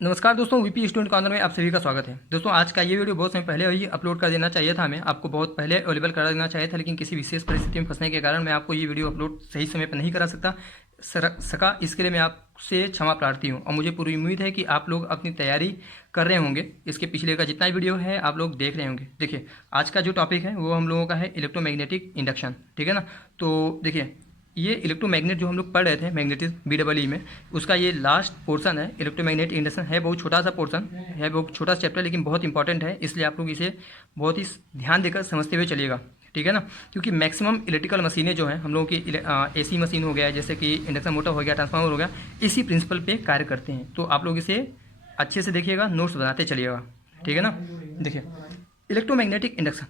नमस्कार दोस्तों, VP student corner में आप सभी का स्वागत है। दोस्तों, आज का ये वीडियो बहुत समय पहले ही अपलोड कर देना चाहिए था, हमें आपको बहुत पहले अवेलेबल करा देना चाहिए था, लेकिन किसी विशेष परिस्थिति में फंसने के कारण मैं आपको ये वीडियो अपलोड सही समय पर नहीं करा सका। इसके लिए मैं आपसे क्षमा प्रार्थी हूँ और मुझे पूरी उम्मीद है कि आप लोग अपनी तैयारी कर रहे होंगे। इसके पिछले का जितना वीडियो है आप लोग देख रहे होंगे। देखिए, आज का जो टॉपिक है वो हम लोगों का है इलेक्ट्रोमैग्नेटिक इंडक्शन, ठीक है ना। तो देखिए, ये इलेक्ट्रोमैग्नेट जो हम लोग पढ़ रहे थे मैग्नेटिज्म BEE में, उसका ये लास्ट पोर्शन है। इलेक्ट्रोमैग्नेट इंडक्शन है, बहुत छोटा सा पोर्शन है, बहुत छोटा सा चैप्टर, लेकिन बहुत इंपॉर्टेंट है। इसलिए आप लोग इसे बहुत ही ध्यान देकर समझते हुए चलिएगा, ठीक है ना। क्योंकि मैक्सिमम इलेक्ट्रिकल मशीनें जो हैं हम लोगों की AC मशीन हो गया, जैसे कि इंडक्शन मोटर हो गया, ट्रांसफार्मर हो गया, इसी प्रिंसिपल पे कार्य करते हैं। तो आप लोग इसे अच्छे से देखिएगा, नोट्स बनाते चलिएगा, ठीक है ना। देखिए, इलेक्ट्रोमैग्नेटिक इंडक्शन,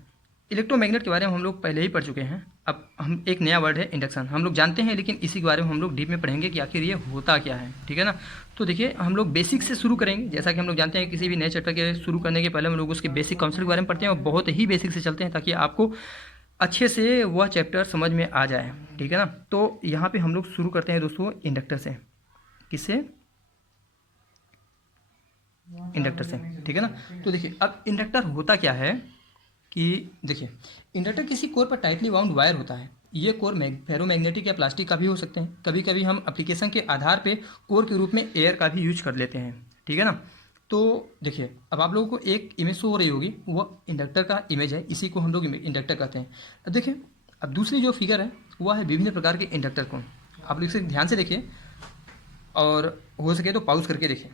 इलेक्ट्रोमैग्नेट के बारे में हम लोग पहले ही पढ़ चुके हैं। अब हम एक नया वर्ड है इंडक्शन, हम लोग जानते हैं, लेकिन इसी के बारे में हम लोग डीप में पढ़ेंगे कि आखिर ये होता क्या है, ठीक है ना। तो देखिए, हम लोग बेसिक से शुरू करेंगे। जैसा कि हम लोग जानते हैं, किसी भी नए चैप्टर के शुरू करने के पहले हम लोग उसके बेसिक कॉन्सेप्ट के बारे में पढ़ते हैं और बहुत ही बेसिक से चलते हैं, ताकि आपको अच्छे से वह चैप्टर समझ में आ जाए, ठीक है ना। तो यहाँ पर हम लोग शुरू करते हैं दोस्तों इंडक्टर से। किससे? इंडक्टर से, ठीक है ना। तो देखिए, अब इंडक्टर होता क्या है कि देखिए, इंडक्टर किसी कोर पर टाइटली बाउंड वायर होता है। ये कोर फेरोमैग्नेटिक या प्लास्टिक का भी हो सकते हैं। कभी कभी हम एप्लीकेशन के आधार पे कोर के रूप में एयर का भी यूज कर लेते हैं, ठीक है ना। तो देखिए, अब आप लोगों को एक इमेज शो हो रही होगी, वह इंडक्टर का इमेज है, इसी को हम लोग इंडक्टर कहते हैं। अब देखिए, अब दूसरी जो फिगर है वह है विभिन्न प्रकार के इंडक्टर को। आप लोग इसे ध्यान से देखिए और हो सके तो पॉज करके देखिए,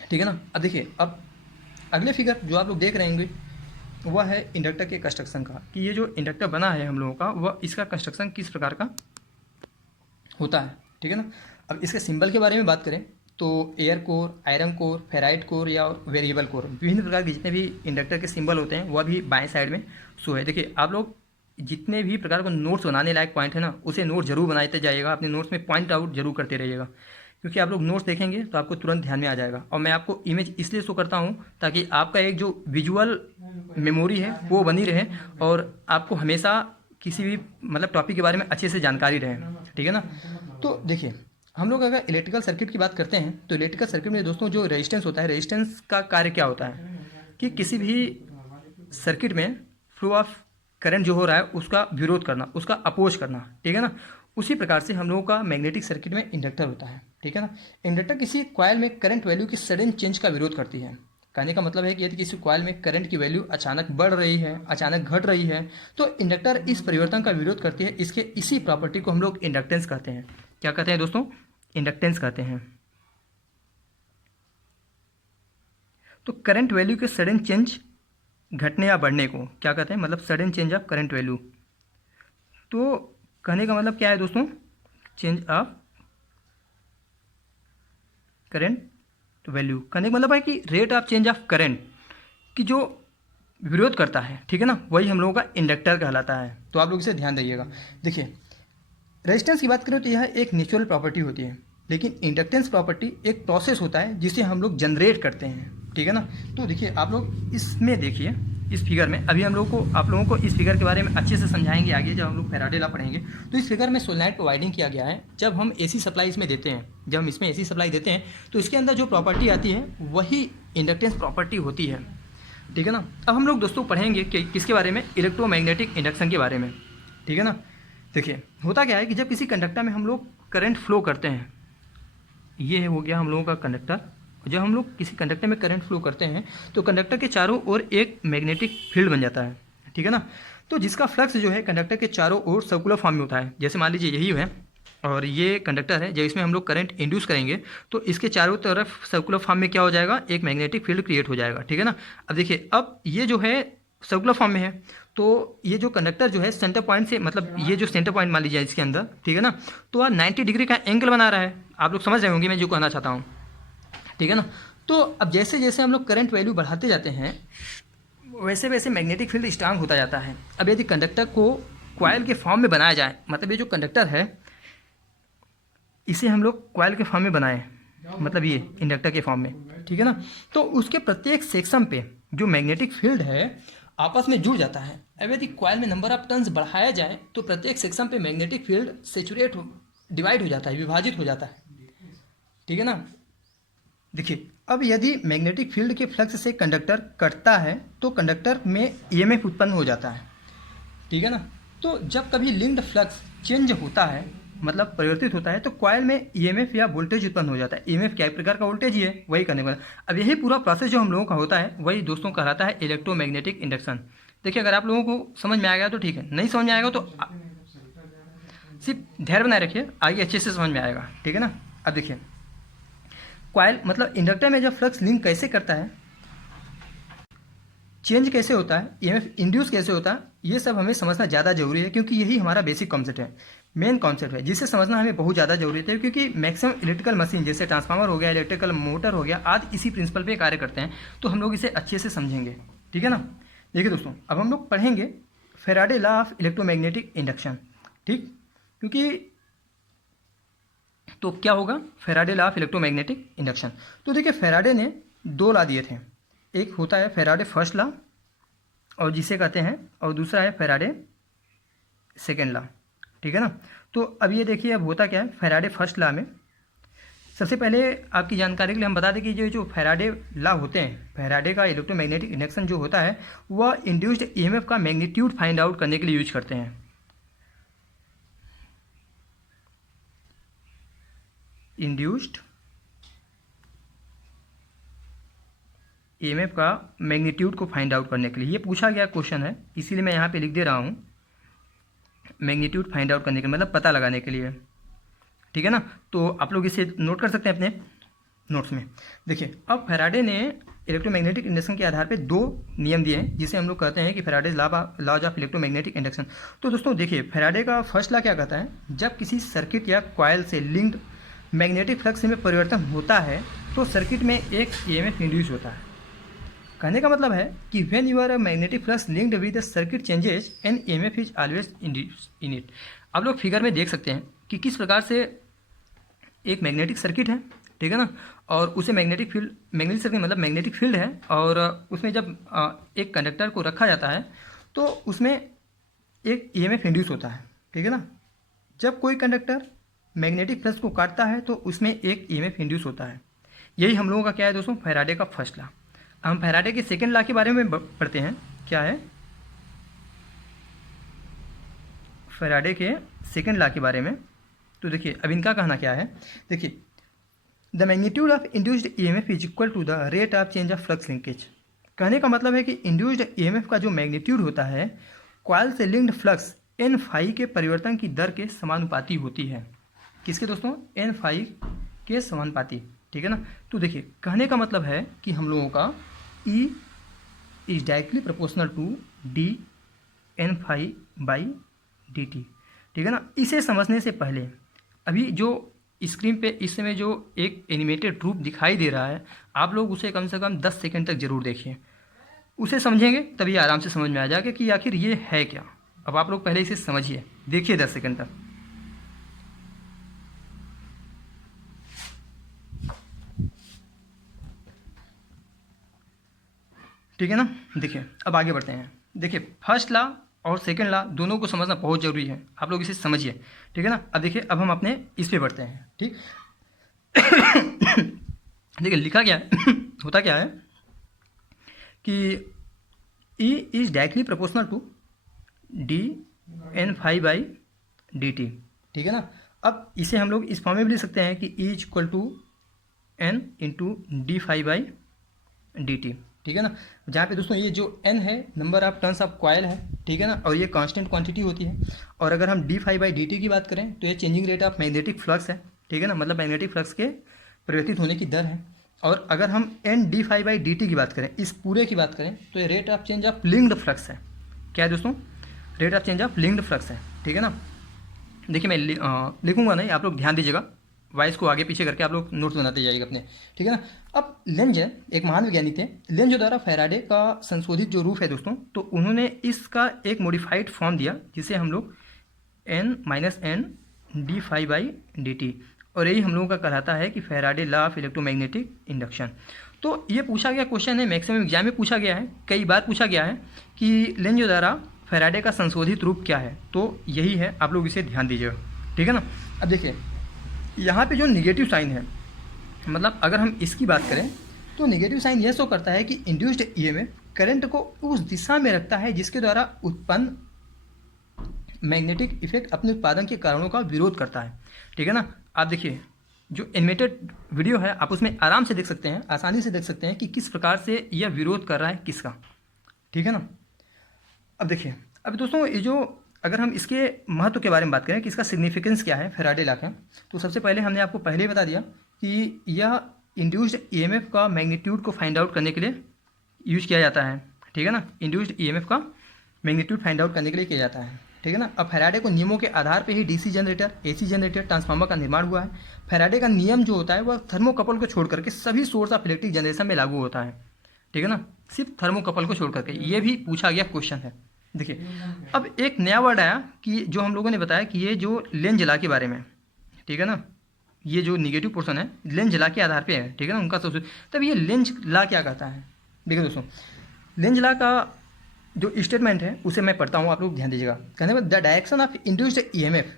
ठीक है ना। अब देखिए, अब अगले फिगर जो आप लोग देख रहे होंगे वह है इंडक्टर के कंस्ट्रक्शन का, कि ये जो इंडक्टर बना है हम लोगों का, वह इसका कंस्ट्रक्शन किस प्रकार का होता है, ठीक है ना। अब इसके सिंबल के बारे में बात करें तो air core, iron core, ferrite core या वेरिएबल कोर, विभिन्न प्रकार के जितने भी इंडक्टर के सिंबल होते हैं वह भी बाएं साइड में शो है। देखिए, आप लोग जितने भी प्रकार का नोट्स बनाने लायक पॉइंट है ना, उसे नोट जरूर बनाते जाइएगा, अपने नोट्स में पॉइंट आउट जरूर करते रहिएगा, क्योंकि आप लोग नोट्स देखेंगे तो आपको तुरंत ध्यान में आ जाएगा। और मैं आपको इमेज इसलिए शो करता हूँ ताकि आपका एक जो विजुअल मेमोरी है वो बनी रहे और आपको हमेशा किसी भी मतलब टॉपिक के बारे में अच्छे से जानकारी रहे, ठीक है ना। तो देखिए, हम लोग अगर इलेक्ट्रिकल सर्किट की बात करते हैं तो इलेक्ट्रिकल सर्किट में दोस्तों जो रेजिस्टेंस होता है, रेजिस्टेंस का कार्य क्या होता है कि किसी भी सर्किट में फ्लो ऑफ करंट जो हो रहा है उसका विरोध करना, उसका अपोज करना, ठीक है ना। उसी प्रकार से हम लोगों का मैग्नेटिक सर्किट में इंडक्टर होता है, ठीक है ना। इंडक्टर किसी कॉइल में करंट वैल्यू की सडन चेंज का विरोध करती है। कहने का मतलब है कि यदि किसी कॉइल में करंट की वैल्यू अचानक बढ़ रही है, अचानक घट रही है, तो इंडक्टर इस परिवर्तन का विरोध करती है। इसके इसी प्रॉपर्टी को हम लोग इंडक्टेंस कहते हैं। क्या कहते हैं दोस्तों? इंडक्टेंस कहते हैं। तो करंट वैल्यू के सडन चेंज घटने या बढ़ने को क्या कहते हैं? मतलब sudden change of current value. तो कहने का मतलब क्या है दोस्तों? Change of current value. कहने का मतलब है कि rate of change of current की जो विरोध करता है, ठीक है ना, वही हम लोगों का इंडक्टर कहलाता है। तो आप लोग इसे ध्यान दीजिएगा। देखिए, रेजिस्टेंस की बात करें तो यह एक नेचुरल प्रॉपर्टी होती है, लेकिन इंडक्टेंस प्रॉपर्टी एक प्रोसेस होता है जिसे हम लोग जनरेट करते हैं, ठीक है ना। तो देखिए, आप लोग इसमें देखिए, इस फिगर में अभी हम लोग को आप लोगों को इस फिगर के बारे में अच्छे से समझाएंगे आगे जब हम लोग फैराडे लॉ पढ़ेंगे। तो इस फिगर में सोलेनोइड को वाइंडिंग किया गया है। जब हम AC सप्लाई इसमें देते हैं, जब हम इसमें AC सप्लाई देते हैं तो इसके अंदर जो प्रॉपर्टी आती है वही इंडक्टेंस प्रॉपर्टी होती है, ठीक है ना। अब हम लोग दोस्तों पढ़ेंगे कि किसके बारे में? इलेक्ट्रोमैग्नेटिक इंडक्शन के बारे में, ठीक है ना। देखिए, होता क्या है कि जब किसी कंडक्टर में हम लोग करंट फ्लो करते हैं, ये हो गया हम लोगों का कंडक्टर। जब हम लोग किसी कंडक्टर में करंट फ्लो करते हैं तो कंडक्टर के चारों ओर एक मैग्नेटिक फील्ड बन जाता है, ठीक है ना। तो जिसका फ्लक्स जो है कंडक्टर के चारों ओर सर्कुलर फॉर्म में होता है। जैसे मान लीजिए यही है और ये कंडक्टर है, जब इसमें हम लोग करंट इंड्यूस करेंगे तो इसके चारों तरफ सर्कुलर फॉर्म में क्या हो जाएगा? एक मैग्नेटिक फील्ड क्रिएट हो जाएगा, ठीक है ना। अब देखिए, अब ये जो है सर्कुलर फॉर्म में है, तो ये जो कंडक्टर जो है सेंटर पॉइंट से, मतलब ये जो सेंटर पॉइंट मान लीजिए इसके अंदर, ठीक है ना, तो 90 डिग्री का एंगल बना रहा है। आप लोग समझ रहे होंगे मैं जो कहना चाहता हूँ, ठीक है ना। तो अब जैसे जैसे हम लोग करंट वैल्यू बढ़ाते जाते हैं वैसे वैसे मैग्नेटिक फील्ड स्ट्रांग होता जाता है। अब यदि कंडक्टर को कॉइल के फॉर्म में बनाया जाए, मतलब ये जो कंडक्टर है इसे हम लोग कॉइल के फॉर्म में बनाएं, मतलब ये इंडक्टर के फॉर्म में, ठीक है ना, तो उसके प्रत्येक सेक्शन पे जो मैग्नेटिक फील्ड है आपस में जुड़ जाता है। अब यदि कॉइल में नंबर ऑफ टर्न्स बढ़ाया जाए तो प्रत्येक सेक्शन पे मैग्नेटिक फील्ड सेचुरेट डिवाइड हो जाता है, विभाजित हो जाता है, ठीक है ना। देखिए, अब यदि मैग्नेटिक फील्ड के फ्लक्स से कंडक्टर कटता है तो कंडक्टर में ईएमएफ उत्पन्न हो जाता है, ठीक है ना। तो जब कभी लिंक्ड फ्लक्स चेंज होता है, मतलब परिवर्तित होता है, तो कॉइल में ईएमएफ या वोल्टेज उत्पन्न हो जाता है। ईएमएफ क्या एक प्रकार का वोल्टेज ही है, वही करने वाला। अब यही पूरा प्रोसेस जो हम लोगों का होता है वही दोस्तों कहलाता है इलेक्ट्रोमैग्नेटिक इंडक्शन। देखिए, अगर आप लोगों को समझ में आ गया तो ठीक है, नहीं समझ में आएगा तो सिर्फ धैर्य बनाए रखिए, आगे अच्छे से समझ में आएगा, ठीक है ना। अब देखिए, कॉइल मतलब इंडक्टर में जब फ्लक्स लिंक कैसे करता है, चेंज कैसे होता है, ईएमएफ इंड्यूस कैसे होता है, ये सब हमें समझना ज़्यादा जरूरी है, क्योंकि यही हमारा बेसिक कॉन्सेप्ट है, मेन कॉन्सेप्ट है, जिसे समझना हमें बहुत ज़्यादा जरूरी है। क्योंकि मैक्सिमम इलेक्ट्रिकल मशीन जैसे ट्रांसफार्मर हो गया, इलेक्ट्रिकल मोटर हो गया आदि इसी प्रिंसिपल पे कार्य करते हैं, तो हम लोग इसे अच्छे से समझेंगे, ठीक है ना। देखिए दोस्तों, अब हम लोग पढ़ेंगे Faraday law of electromagnetic induction, ठीक। क्योंकि तो क्या होगा, Faraday law of electromagnetic induction. तो देखिए, फैराडे ने दो लॉ दिए थे, एक होता है फैराडे फर्स्ट लॉ और जिसे कहते हैं, और दूसरा है फैराडे सेकेंड लॉ, ठीक है ना। तो अब ये देखिए, अब होता क्या है फैराडे फर्स्ट लॉ में। सबसे पहले आपकी जानकारी के लिए हम बता दें कि जो फैराडे लॉ होते हैं, फैराडे का इलेक्ट्रोमैग्नेटिक इंडक्शन जो होता है वह इंड्यूस्ड ईएमएफ का मैग्नीट्यूड फाइंड आउट करने के लिए यूज करते हैं। इंड्यूस्ड ईएमएफ का मैग्नीट्यूड को फाइंड आउट करने के लिए, ये पूछा गया क्वेश्चन है, इसीलिए मैं यहाँ पे लिख दे रहा हूँ, मैग्नीट्यूड फाइंड आउट करने के मतलब पता लगाने के लिए, ठीक है ना। तो आप लोग इसे नोट कर सकते हैं अपने नोट्स में। देखिए, अब फैराडे ने इलेक्ट्रोमैग्नेटिक इंडक्शन के आधार पे दो नियम दिए हैं, जिसे हम लोग कहते हैं कि Faraday's laws of electromagnetic induction. तो दोस्तों देखिए, फैराडे का फर्स्ट लॉ क्या कहता है, जब किसी सर्किट या कॉइल से लिंक्ड मैग्नेटिक फ्लक्स में परिवर्तन होता है तो सर्किट में एक ईएमएफ इंड्यूस होता है। कहने का मतलब है कि when your magnetic flux linked with the circuit changes an EMF is always induced in it. आप लोग फिगर में देख सकते हैं कि किस प्रकार से एक मैग्नेटिक सर्किट है, ठीक है ना, और उसे मैग्नेटिक सर्किट मतलब मैग्नेटिक फील्ड है, और उसमें जब एक कंडक्टर को रखा जाता है तो उसमें एक ईएमएफ इंड्यूस होता है, ठीक है ना। जब कोई कंडक्टर मैग्नेटिक फ्लक्स को काटता है तो उसमें एक ईएमएफ इंड्यूस होता है। यही हम लोगों का क्या है दोस्तों, फैराडे का फर्स्ट लॉ। हम फैराडे के सेकेंड लॉ के बारे में पढ़ते हैं, क्या है फैराडे के सेकेंड लॉ के बारे में। तो देखिए, अब इनका कहना क्या है, देखिए, the magnitude of induced EMF is equal to the rate of change of flux linkage. कहने का मतलब है कि इंड्यूस्ड ईएमएफ का जो मैग्नीट्यूड होता है कॉइल से लिंक्ड फ्लक्स एन फाई के परिवर्तन की दर के समानुपाती होती है। किसके दोस्तों, एन फाई के समानुपाती, ठीक है ना। तो देखिए, कहने का मतलब है कि हम लोगों का E is directly proportional to d N phi by D t, ठीक है ना। इसे समझने से पहले अभी जो स्क्रीन पे इस समय जो एक एनिमेटेड रूप दिखाई दे रहा है, आप लोग उसे कम से कम 10 सेकंड तक जरूर देखिए, उसे समझेंगे तभी आराम से समझ में आ जाएगा कि आखिर ये है क्या। अब आप लोग पहले इसे समझिए, देखिए 10 सेकंड तक। ठीक है ना। देखिए, अब आगे बढ़ते हैं। देखिए, फर्स्ट लॉ और सेकंड लॉ दोनों को समझना बहुत जरूरी है, आप लोग इसे समझिए, ठीक है ना। अब देखिए, अब हम अपने इस पे बढ़ते हैं, ठीक। देखिए, लिखा क्या है होता क्या है कि E is directly proportional to d N phi by D t, ठीक है ना। अब इसे हम लोग इस फॉर्म में भी लिख सकते हैं कि E is equal to N into d phi by D t, ठीक है ना। जहाँ पे दोस्तों ये जो n है number of turns of coil है, ठीक है ना, और ये कांस्टेंट क्वांटिटी होती है। और अगर हम d phi by D t की बात करें तो ये changing rate of magnetic flux है, ठीक है ना, मतलब मैग्नेटिक फ्लक्स के परिवर्तित होने की दर है। और अगर हम N d phi by D t की बात करें, इस पूरे की बात करें, तो ये rate of change of linked flux है। क्या है दोस्तों, rate of change of linked flux है, ठीक है ना। देखिए, मैं लिखूंगा नहीं, आप लोग ध्यान दीजिएगा, वॉइस को आगे पीछे करके आप लोग नोट्स बनाते जाइएगा अपने, ठीक है ना। अब लेंज एक महान वैज्ञानिक थे, लेंज द्वारा फैराडे का संशोधित जो रूप है दोस्तों, तो उन्होंने इसका एक मॉडिफाइड फॉर्म दिया जिसे हम लोग n minus N d phi by D t, और यही हम लोगों का कहलाता है कि Faraday law of electromagnetic induction. तो ये पूछा गया क्वेश्चन है, मैक्सिमम एग्जाम में पूछा गया है, कई बार पूछा गया है कि लेंज द्वारा फैराडे का संशोधित रूप क्या है, तो यही है, आप लोग इसे ध्यान दीजिएगा, ठीक है ना। अब देखिए, यहाँ पे जो निगेटिव साइन है मतलब अगर हम इसकी बात करें तो नेगेटिव साइन यह शो करता है कि इंड्यूस्ड ईएमएफ करंट को उस दिशा में रखता है जिसके द्वारा उत्पन्न मैग्नेटिक इफेक्ट अपने उत्पादन के कारणों का विरोध करता है। ठीक है ना। आप देखिए जो एनिमेटेड वीडियो है आप उसमें आराम से देख सकते हैं, आसानी से देख सकते हैं कि किस प्रकार से यह विरोध कर रहा है किसका। ठीक है ना। अब देखिए, अब दोस्तों ये जो अगर हम इसके महत्व के बारे में बात करें कि इसका सिग्निफिकेंस क्या है फैराडे लॉ का, तो सबसे पहले हमने आपको पहले ही बता दिया कि यह इंड्यूस्ड ईएमएफ का मैग्नीट्यूड को फाइंड आउट करने के लिए यूज किया जाता है। ठीक है ना। इंड्यूस्ड ईएमएफ का मैग्नीट्यूड फाइंड आउट करने के लिए किया जाता है। ठीक है ना। अब फैराडे को नियमों के आधार पर ही DC generator, AC generator, transformer का निर्माण हुआ है। फैराडे का नियम जो होता है वह थर्मोकपल को छोड़ करके सभी सोर्स ऑफ इलेक्ट्रिक जनरेशन में लागू होता है। ठीक है ना। सिर्फ थर्मोकपल को छोड़ करके। ये भी पूछा गया क्वेश्चन है। देखिए अब एक नया वर्ड आया कि जो हम लोगों ने बताया कि ये जो लेंज लॉ के बारे में, ठीक है ना, ये जो निगेटिव पोर्शन है लेंज लॉ के आधार पे है। ठीक है ना, उनका सोच। तब ये लेंज लॉ क्या कहता है? देखिए दोस्तों, लेंज लॉ का जो स्टेटमेंट है उसे मैं पढ़ता हूँ, आप लोग ध्यान दीजिएगा। कहने में the direction of induced EMF,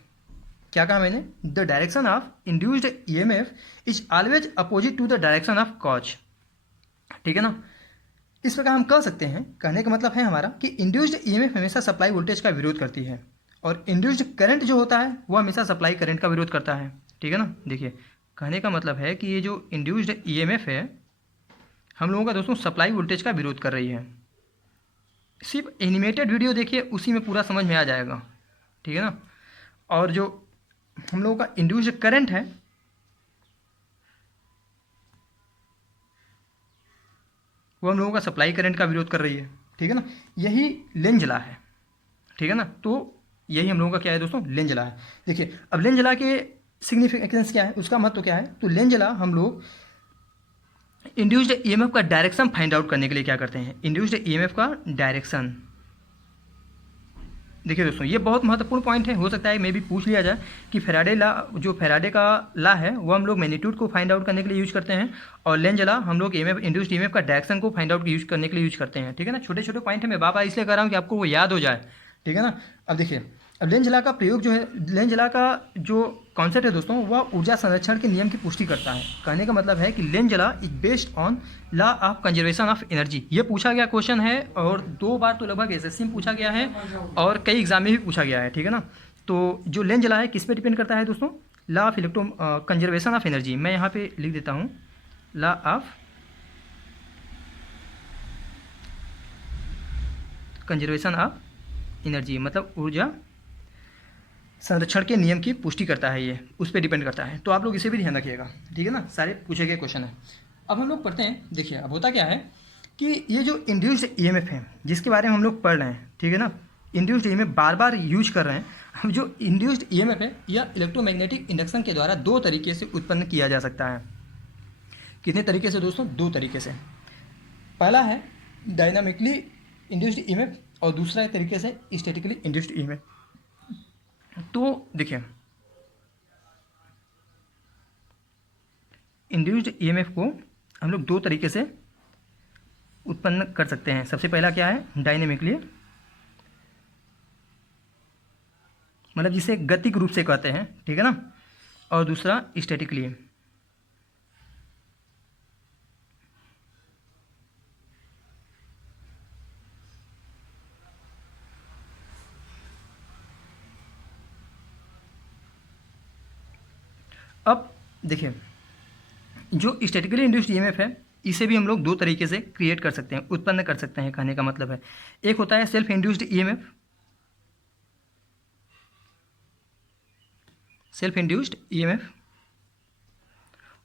क्या कहा मैंने? The direction of induced EMF is always opposite to the direction of cause. ठीक है ना। इस प्रकार हम कह सकते हैं, कहने का मतलब है हमारा कि इंड्यूस्ड ईएमएफ हमेशा सप्लाई वोल्टेज का विरोध करती है और इंड्यूस्ड करंट जो होता है वो हमेशा सप्लाई करंट का विरोध करता है। ठीक है ना। देखिए कहने का मतलब है कि ये जो इंड्यूस्ड ईएमएफ है हम लोगों का दोस्तों सप्लाई वोल्टेज का विरोध कर रही है। सिर्फ एनिमेटेड वीडियो देखिए, उसी में पूरा समझ में आ जाएगा। ठीक है ना। और जो हम लोगों का इंड्यूस्ड करंट है वो हम लोगों का सप्लाई करंट का विरोध कर रही है। ठीक है ना। यही लेंज लॉ है। ठीक है ना। तो यही हम लोगों का क्या है दोस्तों? लेंज लॉ है। देखिए अब लेंज लॉ के सिग्निफिकेंस क्या है, उसका महत्व क्या है? तो लेंज लॉ हम लोग इंड्यूस्ड ईएमएफ का डायरेक्शन फाइंड आउट करने के लिए क्या करते हैं? इंड्यूस्ड ईएमएफ का डायरेक्शन। देखिए दोस्तों ये बहुत महत्वपूर्ण पॉइंट है, हो सकता है मे भी पूछ लिया जाए कि फैराडे लॉ, जो फैराडे का लॉ है वो हम लोग मैग्नीट्यूड को फाइंड आउट करने के लिए यूज करते हैं और लेंज लॉ हम लोग ईएमएफ, इंड्यूस्ड ईएमएफ का डायरेक्शन को फाइंड आउट यूज करने के लिए यूज करते हैं। ठीक है ना। छोटे छोटे पॉइंट है, मैं बार बार इसलिए कर रहा हूँ कि आपको वो याद हो जाए। ठीक है ना। अब देखिए अब लेंज लॉ का प्रयोग जो है, लेंज लॉ का जो कॉन्सेप्ट है दोस्तों वह ऊर्जा संरक्षण के नियम की पुष्टि करता है। कहने का मतलब है कि Lenz law is based on law of conservation of energy. ये पूछा गया क्वेश्चन है और 2 बार तो लगभग एसएससी में पूछा गया है और कई एग्जाम में भी पूछा गया है। ठीक है ना। तो जो लेंज लॉ है किस पे डिपेंड करता है दोस्तों? Law of conservation of energy. मैं यहाँ पे लिख देता हूँ law of conservation of energy, मतलब ऊर्जा संरक्षण के नियम की पुष्टि करता है, ये उस पर डिपेंड करता है। तो आप लोग इसे भी ध्यान रखिएगा। ठीक है ना। सारे पूछे गए क्वेश्चन है। अब हम लोग पढ़ते हैं। देखिए अब होता क्या है कि ये जो इंड्यूस्ड ईएमएफ है जिसके बारे में हम लोग पढ़ रहे हैं, ठीक है ना, इंड्यूस्ड ईएमएफ बार बार यूज कर रहे हैं। अब जो इंड्यूस्ड ईएमएफ है यह इलेक्ट्रोमैग्नेटिक इंडक्शन के द्वारा 2 तरीके से उत्पन्न किया जा सकता है। कितने तरीके से दोस्तों? 2 तरीके से। पहला है डायनामिकली इंड्यूस्ड ईएमएफ और दूसरा तरीके से स्टैटिकली इंड्यूस्ड ईएमएफ। तो देखिए इंड्यूस्ड ईएमएफ को हम लोग 2 तरीके से उत्पन्न कर सकते हैं। सबसे पहला क्या है? डायनेमिकली, मतलब जिसे गतिक रूप से कहते हैं। ठीक है ना। और दूसरा स्टैटिकली। अब देखिए जो स्टैटिकली इंड्यूस्ड ईएमएफ है इसे भी हम लोग 2 तरीके से क्रिएट कर सकते हैं, उत्पन्न कर सकते हैं। कहने का मतलब है एक होता है self induced EMF, self induced EMF,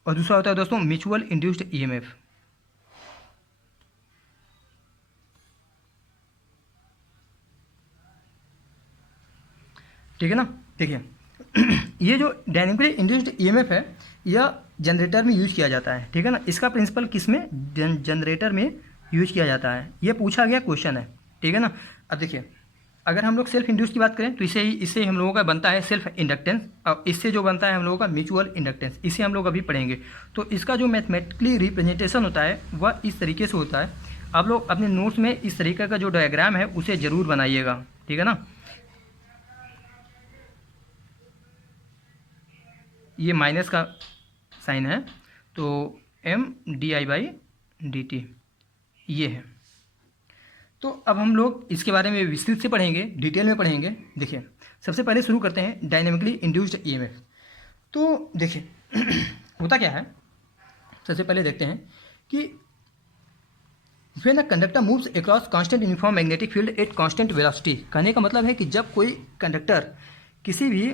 और दूसरा होता है दोस्तों म्यूचुअल इंड्यूस्ड ईएमएफ। ठीक है ना। देखिए ये जो डायनेमिकली इंड्यूस्ड ईएमएफ है यह जनरेटर में यूज किया जाता है। ठीक है ना। इसका प्रिंसिपल किस में? जनरेटर में यूज किया जाता है। ये पूछा गया क्वेश्चन है। ठीक है ना। अब देखिए अगर हम लोग सेल्फ इंड्यूस की बात करें तो इससे हम लोगों का बनता है सेल्फ इंडक्टेंस और इससे जो बनता है हम लोगों का म्यूचुअल इंडक्टेंस। इसे हम लोग अभी पढ़ेंगे। तो इसका जो मैथमेटिकली रिप्रेजेंटेशन होता है वह इस तरीके से होता है। आप लोग अपने नोट्स में इस तरीके का जो डायग्राम है उसे ज़रूर बनाइएगा। ठीक है ना। ये माइनस का साइन है तो mdi/dt ये है। तो अब हम लोग इसके बारे में विस्तृत से पढ़ेंगे, डिटेल में पढ़ेंगे। देखिए सबसे पहले शुरू करते हैं डायनेमिकली इंड्यूस्ड ईएमएफ। तो देखिए होता क्या है, सबसे पहले देखते हैं कि when a conductor moves across constant uniform magnetic field at constant velocity. कहने का मतलब है कि जब कोई कंडक्टर किसी भी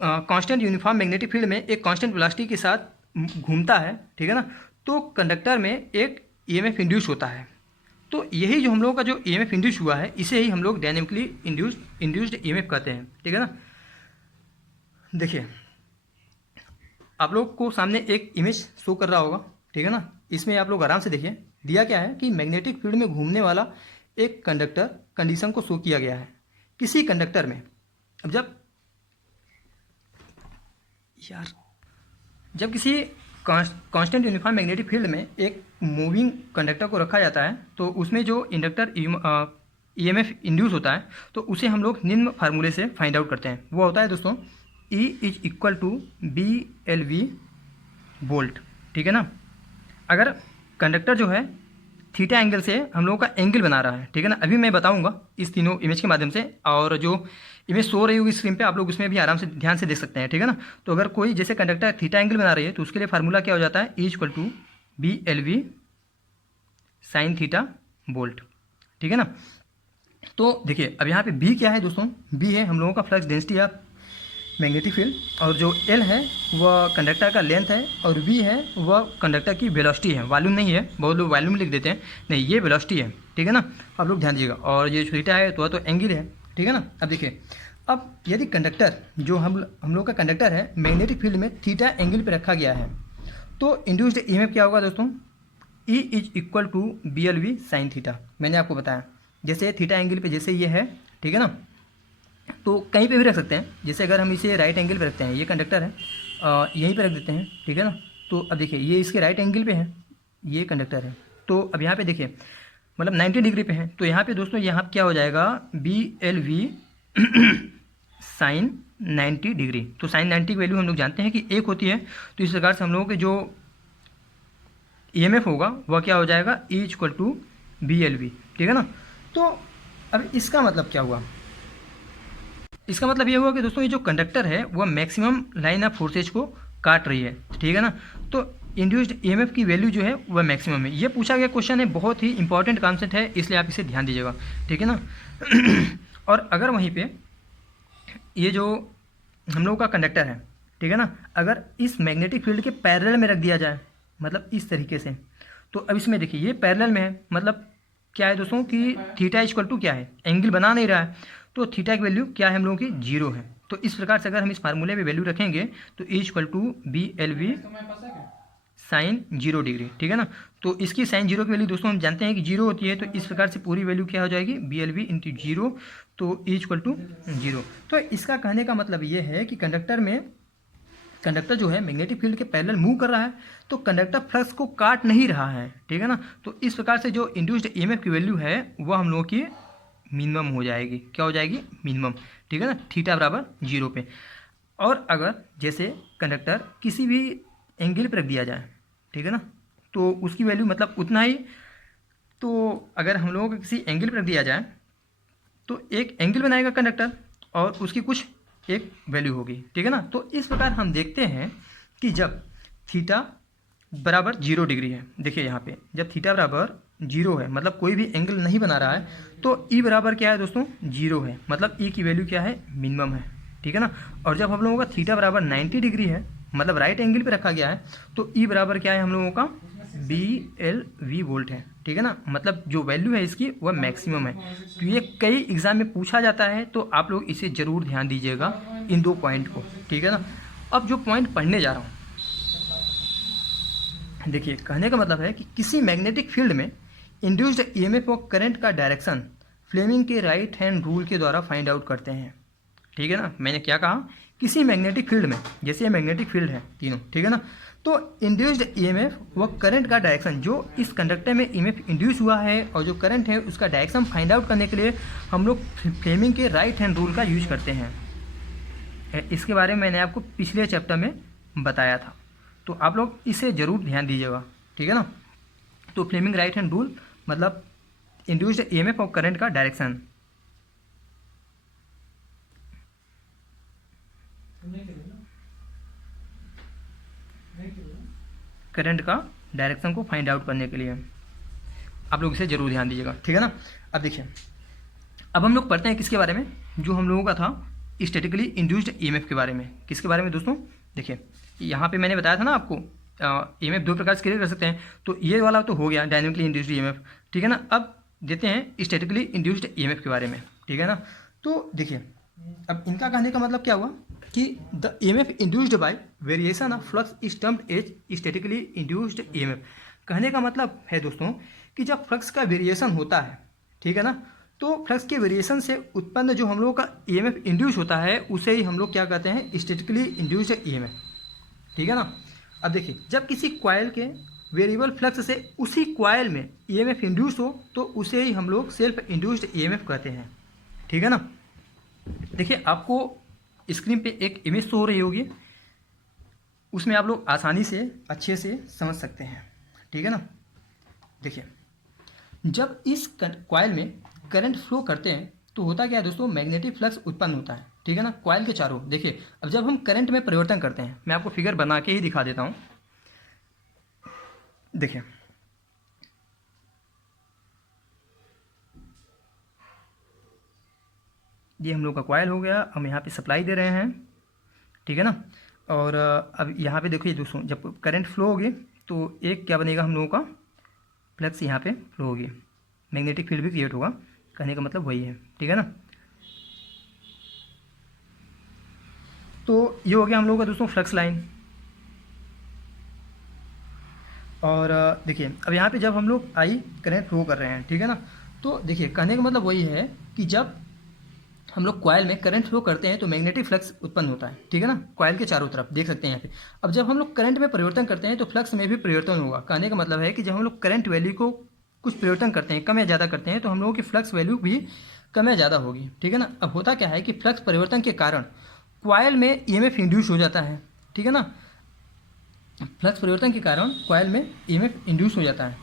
कांस्टेंट यूनिफॉर्म मैग्नेटिक फील्ड में एक कांस्टेंट वेलोसिटी के साथ घूमता है, ठीक है ना, तो कंडक्टर में एक ईएमएफ इंड्यूस होता है। तो यही जो हम लोगों का जो ईएमएफ इंड्यूस हुआ है, इसे ही हम लोग डायनेमिकली इंड्यूस्ड ईएमएफ कहते हैं, ठीक है ना। देखिए आप लोग को सामने एक इमेज शो कर रहा होगा, ठीक है ना। इसमें आप लोग आराम से देखिए, दिया क्या है कि मैग्नेटिक फील्ड में घूमने वाला एक कंडक्टर कंडीशन को शो किया गया है किसी कंडक्टर में। अब जब किसी कांस्टेंट यूनिफॉर्म मैग्नेटिक फील्ड में एक मूविंग कंडक्टर को रखा जाता है, तो उसमें जो इंडक्टर ईएमएफ इंड्यूस होता है, तो उसे हम लोग निम्न फार्मूले से फाइंड आउट करते हैं। वो होता है दोस्तों E = BLV वोल्ट, ठीक है ना। अगर कंडक्टर जो है थीटा एंगल से हम लोगों का एंगल बना रहा है, ठीक है ना, अभी मैं बताऊंगा इस तीनों इमेज के माध्यम से, और जो इमेज शो रही होगी स्क्रीन पे आप लोग उसमें भी आराम से ध्यान से देख सकते हैं, ठीक है ना। तो अगर कोई जैसे कंडक्टर थीटा एंगल बना रही है, तो उसके लिए फार्मूला क्या हो जाता है, E = BLV sin theta volt, ठीक है ना। तो देखिए अब यहाँ पे B क्या है दोस्तों, B है हम लोगों का flux density of magnetic field, और जो L है वह कंडक्टर का लेंथ है, और V है वह कंडक्टर की वेलोसिटी है, वॉल्यूम नहीं है, बहुत लोग वॉल्यूम लिख देते हैं, नहीं ये वेलोसिटी है, ठीक है ना। आप लोग ध्यान दीजिएगा। और ये थीटा है तो एंगल है, ठीक है ना। अब देखिए, अब यदि कंडक्टर जो हम लोग का कंडक्टर है मैग्नेटिक फील्ड में थीटा एंगल पे रखा गया है, तो इंड्यूस्ड ईएमएफ क्या होगा दोस्तों, E = BLV sin थीटा। मैंने आपको बताया जैसे थीटा एंगल पे जैसे ये है, ठीक है ना, तो कहीं पे भी रख सकते हैं। जैसे अगर हम इसे राइट एंगल पे रखते हैं, ये कंडक्टर है, यहीं पे रख देते हैं, ठीक है ना। तो अब देखिए ये इसके राइट एंगल पे है, ये कंडक्टर है, तो अब यहाँ पे देखिए मतलब 90 डिग्री पे है, तो यहाँ पे दोस्तों यहाँ क्या हो जाएगा, BLV sin 90 डिग्री। तो sin 90 की वैल्यू हम लोग जानते हैं कि 1 होती है, तो इस प्रकार से हम लोगों के जो ईएमएफ होगा वह क्या हो जाएगा, E = BLV, ठीक है ना। तो अब इसका मतलब क्या हुआ, इसका मतलब ये हुआ कि दोस्तों ये जो कंडक्टर है वह मैक्सिमम लाइन ऑफ फोर्सेज को काट रही है, ठीक है ना। तो इंड्यूस्ड ईएमएफ की वैल्यू जो है वह मैक्सिमम है। ये पूछा गया क्वेश्चन है, बहुत ही इंपॉर्टेंट कॉन्सेप्ट है, इसलिए आप इसे ध्यान दीजिएगा, ठीक है ना। और अगर वहीं पे ये जो हम लोगों का कंडक्टर है, ठीक है ना, अगर इस मैग्नेटिक फील्ड के पैरेलल में रख दिया जाए, मतलब इस तरीके से, तो अब इसमें देखिए ये पैरेलल में है, मतलब क्या है दोस्तों कि थीटा = क्या है, एंगल बना नहीं रहा है, तो थीटा की वैल्यू क्या है हम लोगों की, 0 है। तो इस प्रकार से अगर हम इस फार्मूले में वैल्यू रखेंगे तो E = BLV sin 0 डिग्री, ठीक है ना। तो इसकी sin 0 की वैल्यू दोस्तों हम जानते हैं कि 0 होती है, तो इस प्रकार से पूरी वैल्यू क्या हो जाएगी, BLV × 0, तो E = 0। तो इसका कहने का मतलब ये है कि कंडक्टर जो है मैग्नेटिक फील्ड के पैरेलल मूव कर रहा है, तो कंडक्टर फ्लक्स को काट नहीं रहा है, ठीक है ना। तो इस प्रकार से जो इंड्यूस्ड ईएमएफ की वैल्यू है वह हम लोगों की मिनिमम हो जाएगी, क्या हो जाएगी, मिनिमम, ठीक है ना, थीटा = 0 पे। और अगर जैसे कंडक्टर किसी भी एंगल पर रख दिया जाए, ठीक है ना, तो उसकी वैल्यू मतलब उतना ही, तो अगर हम लोगों को किसी एंगल पर रख दिया जाए तो एक एंगल बनाएगा कंडक्टर और उसकी कुछ एक वैल्यू होगी, ठीक है ना। तो इस प्रकार हम देखते हैं कि जब थीटा = 0 डिग्री है, देखिए यहाँ पे जब थीटा = 0 है, मतलब कोई भी एंगल नहीं बना रहा है, तो E बराबर क्या है दोस्तों, 0 है, मतलब E की वैल्यू क्या है, मिनिमम है, ठीक है ना। और जब हम लोगों का थीटा = 90 डिग्री है, मतलब राइट एंगल पे रखा गया है, तो E बराबर क्या है हम लोगों का, BLV वोल्ट है, ठीक है ना। मतलब जो वैल्यू है इसकी वह मैक्सिमम है। तो ये कई एग्जाम में पूछा जाता है, तो आप लोग इसे ज़रूर ध्यान दीजिएगा इन 2 पॉइंट को, ठीक है ना। अब जो पॉइंट पढ़ने जा रहा हूँ, देखिए कहने का मतलब है कि किसी मैग्नेटिक फील्ड में इंड्यूस्ड ईएमएफ और करंट का डायरेक्शन फ्लेमिंग के राइट हैंड रूल के द्वारा फाइंड आउट करते हैं, ठीक है ना। मैंने क्या कहा, किसी मैग्नेटिक फील्ड में, जैसे ये मैग्नेटिक फील्ड है तीनों, ठीक है ना, तो इंड्यूस्ड ईएमएफ व करंट का डायरेक्शन, जो इस कंडक्टर में ईएमएफ इंड्यूस हुआ है और जो करंट है उसका डायरेक्शन फाइंड आउट करने के लिए हम लोग फ्लेमिंग के राइट हैंड रूल का यूज करते हैं। इसके बारे में मैंने आपको पिछले चैप्टर में बताया था, तो आप लोग इसे ज़रूर ध्यान दीजिएगा, ठीक है ना। तो फ्लेमिंग राइट हैंड रूल मतलब इंड्यूस्ड ईएमएफ और करंट का डायरेक्शन, करंट का डायरेक्शन को फाइंड आउट करने के लिए आप लोग इसे जरूर ध्यान दीजिएगा, ठीक है ना। अब देखिए, अब हम लोग पढ़ते हैं किसके बारे में, जो हम लोगों का था स्टैटिकली इंड्यूस्ड ईएमएफ के बारे में। किसके बारे में दोस्तों, देखिए यहाँ पे मैंने बताया था ना आपको ईएमएफ दो प्रकार से क्रिएट कर सकते हैं, तो ये वाला तो हो गया डायनेमिकली इंड्यूस्ड ईएमएफ, ठीक है ना। अब देते हैं स्टैटिकली इंड्यूस्ड ईएमएफ के बारे में, ठीक है ना। तो देखिए, अब इनका कहने का मतलब क्या हुआ कि the EMF induced by variation of flux is termed as statically induced EMF. कहने का मतलब है दोस्तों कि जब फ्लक्स का वेरिएशन होता है, ठीक है ना, तो फ्लक्स के वेरिएशन से उत्पन्न जो हम लोगों का ईएमएफ इंड्यूस होता है उसे ही हम लोग क्या कहते हैं, स्टैटिकली इंड्यूस्ड ईएमएफ, ठीक है ना। अब देखिए, जब किसी कॉइल के वेरिएबल फ्लक्स से उसी कॉइल में ईएमएफ इंड्यूस हो तो उसे ही हम लोग सेल्फ इंड्यूस्ड ईएमएफ कहते हैं, ठीक है ना। देखिए, आपको स्क्रीन पे एक इमेज शो हो रही होगी, उसमें आप लोग आसानी से अच्छे से समझ सकते हैं, ठीक है ना। देखिए, जब इस कॉइल में करंट फ्लो करते हैं तो होता क्या है दोस्तों, मैग्नेटिक फ्लक्स उत्पन्न होता है, ठीक है ना, कॉइल के चारों। देखिए, अब जब हम करंट में परिवर्तन करते हैं, मैं आपको फिगर बना के ही दिखा देता हूँ। देखिए, ये हम लोग का कॉइल हो गया, हम यहाँ पे सप्लाई दे रहे हैं, ठीक है ना। और अब यहाँ पे देखिए दोस्तों, जब करंट फ्लो होगी तो एक क्या बनेगा, हम लोगों का फ्लक्स यहाँ पे फ्लो होगी, मैग्नेटिक फील्ड भी क्रिएट होगा, कहने का मतलब वही है, ठीक है ना। तो ये हो गया हम लोगों का दोस्तों फ्लक्स लाइन। और देखिए, अब यहाँ पे जब हम लोग आई करंट फ्लो कर रहे हैं, ठीक है ना, तो देखिए कहने का मतलब वही है कि जब हम लोग कॉइल में करंट फ्लो करते हैं तो मैग्नेटिक फ्लक्स उत्पन्न होता है, ठीक है ना, कॉइल के चारों तरफ देख सकते हैं यहाँ पे। अब जब हम लोग करंट में परिवर्तन करते हैं तो फ्लक्स में भी परिवर्तन होगा। कहने का मतलब है कि जब हम लोग करंट वैल्यू को कुछ परिवर्तन करते हैं, कम या ज़्यादा करते हैं, तो हम लोगों की फ्लक्स वैल्यू भी कम या ज़्यादा होगी, ठीक है ना। अब होता क्या है कि फ्लक्स परिवर्तन के कारण कॉइल में ईएमएफ इंड्यूस हो जाता है, ठीक है ना। फ्लक्स परिवर्तन के कारण कॉइल में ईएमएफ इंड्यूस हो जाता है।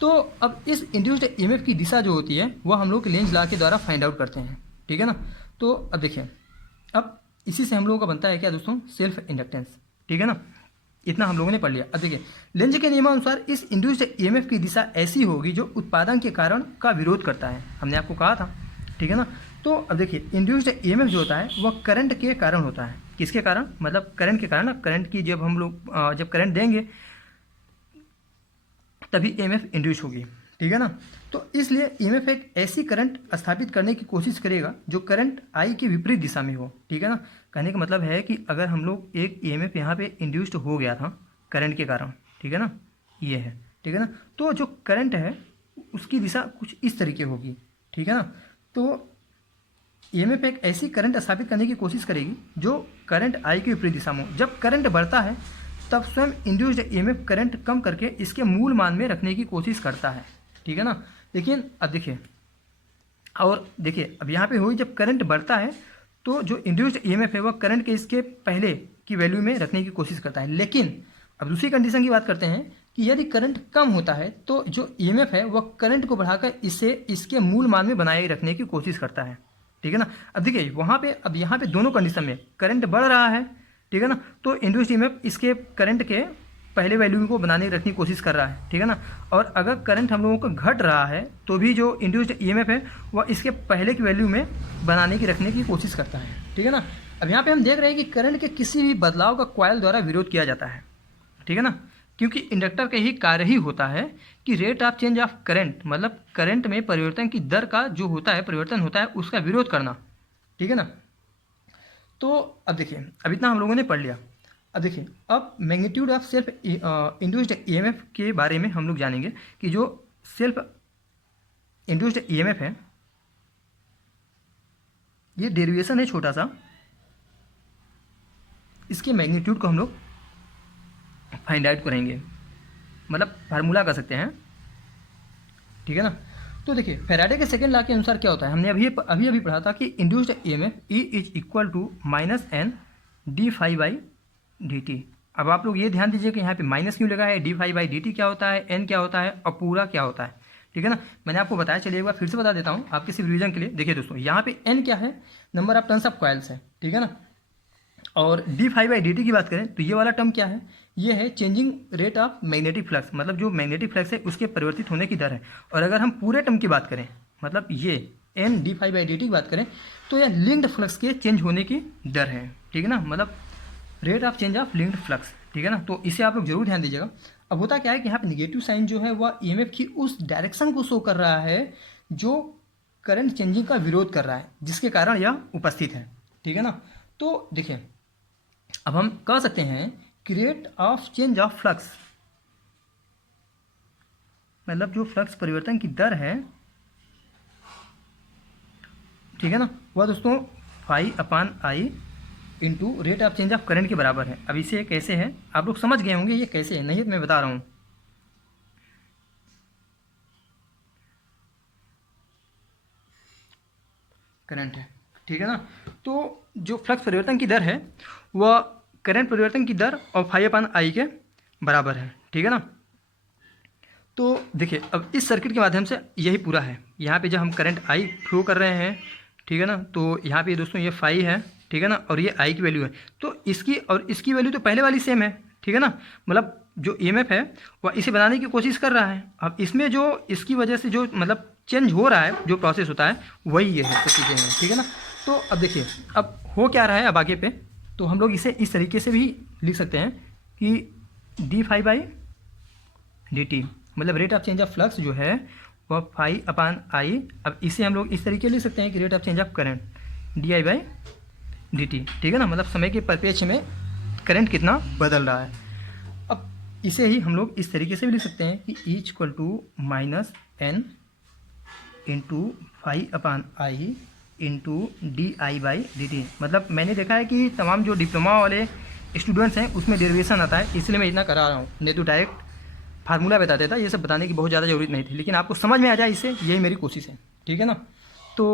तो अब इस इंड्यूस्ड ईएमएफ की दिशा जो होती है वह हम लोग लेंज लॉ के द्वारा फाइंड आउट करते हैं, ठीक है ना। तो अब देखिए, अब इसी से हम लोगों का बनता है क्या दोस्तों, सेल्फ इंडक्टेंस, ठीक है ना। इतना हम लोगों ने पढ़ लिया। अब देखिए, लेंज के नियमानुसार इस इंड्यूस्ड ईएमएफ की दिशा ऐसी होगी जो उत्पादन के कारण का विरोध करता है, हमने आपको कहा था, ठीक है ना। तो अब देखिए, इंड्यूस्ड ईएमएफ जो होता है वह करंट के कारण होता है। किसके कारण, मतलब करंट के कारण ना, करंट की जब हम लोग जब करंट देंगे तभी ईएमएफ इंड्यूस होगी, ठीक है ना। तो इसलिए ईएमएफ एक ऐसी करंट स्थापित करने की कोशिश करेगा जो करंट आई की विपरीत दिशा में हो, ठीक है ना। कहने का मतलब है कि अगर हम लोग एक ईएमएफ यहाँ पे इंड्यूस्ड हो गया था करंट के कारण, ठीक है ना, ये है, ठीक है ना, तो जो करंट है उसकी दिशा कुछ इस तरीके होगी, ठीक है ना। तो ईएमएफ एक ऐसी करंट स्थापित करने की कोशिश करेगी जो करंट आई की विपरीत दिशा में हो। जब करंट बढ़ता है तब स्वयं इंड्यूस्ड ईएमएफ करंट कम करके इसके मूल मान में रखने की कोशिश करता है, ठीक है ना। लेकिन अब देखिए, और देखिए अब यहाँ पे हुई जब करंट बढ़ता है तो जो इंड्यूस्ड ईएमएफ है वह करंट के इसके पहले की वैल्यू में रखने की कोशिश करता है। लेकिन अब दूसरी कंडीशन की बात करते हैं कि यदि करंट कम होता है तो जो ईएमएफ है वह करंट को बढ़ाकर इसे इसके मूल मान में बनाए रखने की कोशिश करता है, ठीक है ना। अब देखिए वहाँ पे, अब यहाँ पे दोनों कंडीशन में करंट बढ़ रहा है, ठीक है ना, तो इंड्यूस्ड ईएमएफ इसके करंट के पहले वैल्यू को बनाने रखने की कोशिश कर रहा है, ठीक है ना। और अगर करंट हम लोगों को घट रहा है तो भी जो इंड्यूस्ड ईएमएफ है वह इसके पहले की वैल्यू में बनाने की रखने की कोशिश करता है, ठीक है ना। अब यहाँ पे हम देख रहे हैं कि करंट के किसी भी बदलाव का कॉइल द्वारा विरोध किया जाता है, ठीक है ना, क्योंकि इंडक्टर का ही कार्य ही होता है कि rate of change of current, मतलब करंट में परिवर्तन की दर का जो होता है, परिवर्तन होता है, उसका विरोध करना, ठीक है ना। तो अब देखिए, अब इतना हम लोगों ने पढ़ लिया। अब देखिए, अब magnitude of self induced EMF के बारे में हम लोग जानेंगे कि जो सेल्फ इंड्यूस्ड ईएमएफ है ये डेरिवेशन है छोटा सा, इसके मैग्नीट्यूड को हम लोग फाइंड आउट करेंगे, मतलब फार्मूला कर सकते हैं, ठीक है ना। तो देखिए, फैराडे के सेकेंड लॉ के अनुसार क्या होता है, हमने अभी पढ़ा था कि induced EMF E is equal to -N dφ/dt। अब आप लोग ये ध्यान दीजिए कि यहाँ पे माइनस क्यों लगा है, d phi by D t क्या होता है, एन क्या होता है और पूरा क्या होता है, ठीक है ना। मैंने आपको बताया, चलिए एक बार फिर से बता देता हूँ आपके सिर्फ रिवीजन के लिए। देखिए दोस्तों, यहाँ पे एन क्या है, number of turns of coils है, ठीक है ना। और d phi by D t की बात करें तो ये वाला टर्म क्या है, ये है changing rate of magnetic flux, मतलब जो मैग्नेटिक फ्लक्स है उसके परिवर्तित होने की दर है। और अगर हम पूरे टर्म की बात करें, मतलब ये N d phi by D t की बात करें, तो यह लिंक्ड फ्लक्स के चेंज होने की दर है, ठीक है ना, मतलब rate of change of linked flux, ठीक है ना। तो इसे आप लोग जरूर ध्यान दीजिएगा। अब होता क्या है कि यहाँ पे निगेटिव साइन जो है वह ईएमएफ की उस डायरेक्शन को शो कर रहा है जो करंट चेंजिंग का विरोध कर रहा है, जिसके कारण यह उपस्थित है, ठीक है ना। तो देखिए, अब हम कह सकते हैं कि rate of change of flux, मतलब जो फ्लक्स परिवर्तन की दर है, ठीक है ना, वह दोस्तों phi upon I into rate of change of current के बराबर है। अब इसे कैसे है आप लोग समझ गए होंगे, ये कैसे है, नहीं तो मैं बता रहा हूँ। करंट है, ठीक है ना। तो जो फ्लक्स परिवर्तन की दर है वह करंट परिवर्तन की दर और फाई अपान आई के बराबर है, ठीक है ना। तो देखिए, अब इस सर्किट के माध्यम से यही पूरा है। यहाँ पे जब हम करंट आई फ्लो कर रहे हैं, ठीक है ना, तो यहाँ पे दोस्तों ये फाई है, ठीक है ना, और ये आई की वैल्यू है। तो इसकी और इसकी वैल्यू तो पहले वाली सेम है, ठीक है ना, मतलब जो ईएमएफ है वह इसे बनाने की कोशिश कर रहा है। अब इसमें जो इसकी वजह से जो मतलब चेंज हो रहा है, जो प्रोसेस होता है वही ये है, तो चीज़ें हैं, ठीक है ना। तो अब देखिए, अब हो क्या रहा है अब आगे पे, तो हम लोग इसे इस तरीके से भी लिख सकते हैं कि D phi by D T, मतलब rate of change of flux जो है वह फाई अपान आई। अब इसे हम लोग इस तरीके लिख सकते हैं कि rate of change of current D I by D t, ठीक है ना, मतलब समय के परिप्रेक्ष्य में करंट कितना बदल रहा है। अब इसे ही हम लोग इस तरीके से भी लिख सकते हैं कि E equal to minus N into phi upon I into d I by D T. मतलब मैंने देखा है कि तमाम जो डिप्लोमा वाले स्टूडेंट्स हैं उसमें डेरिवेशन आता है, इसलिए मैं इतना करा रहा हूँ, नहीं तो डायरेक्ट फार्मूला बता देता, ये सब बताने की बहुत ज़्यादा जरूरत नहीं थी, लेकिन आपको समझ में आ जाए इससे, यही मेरी कोशिश है, ठीक है ना। तो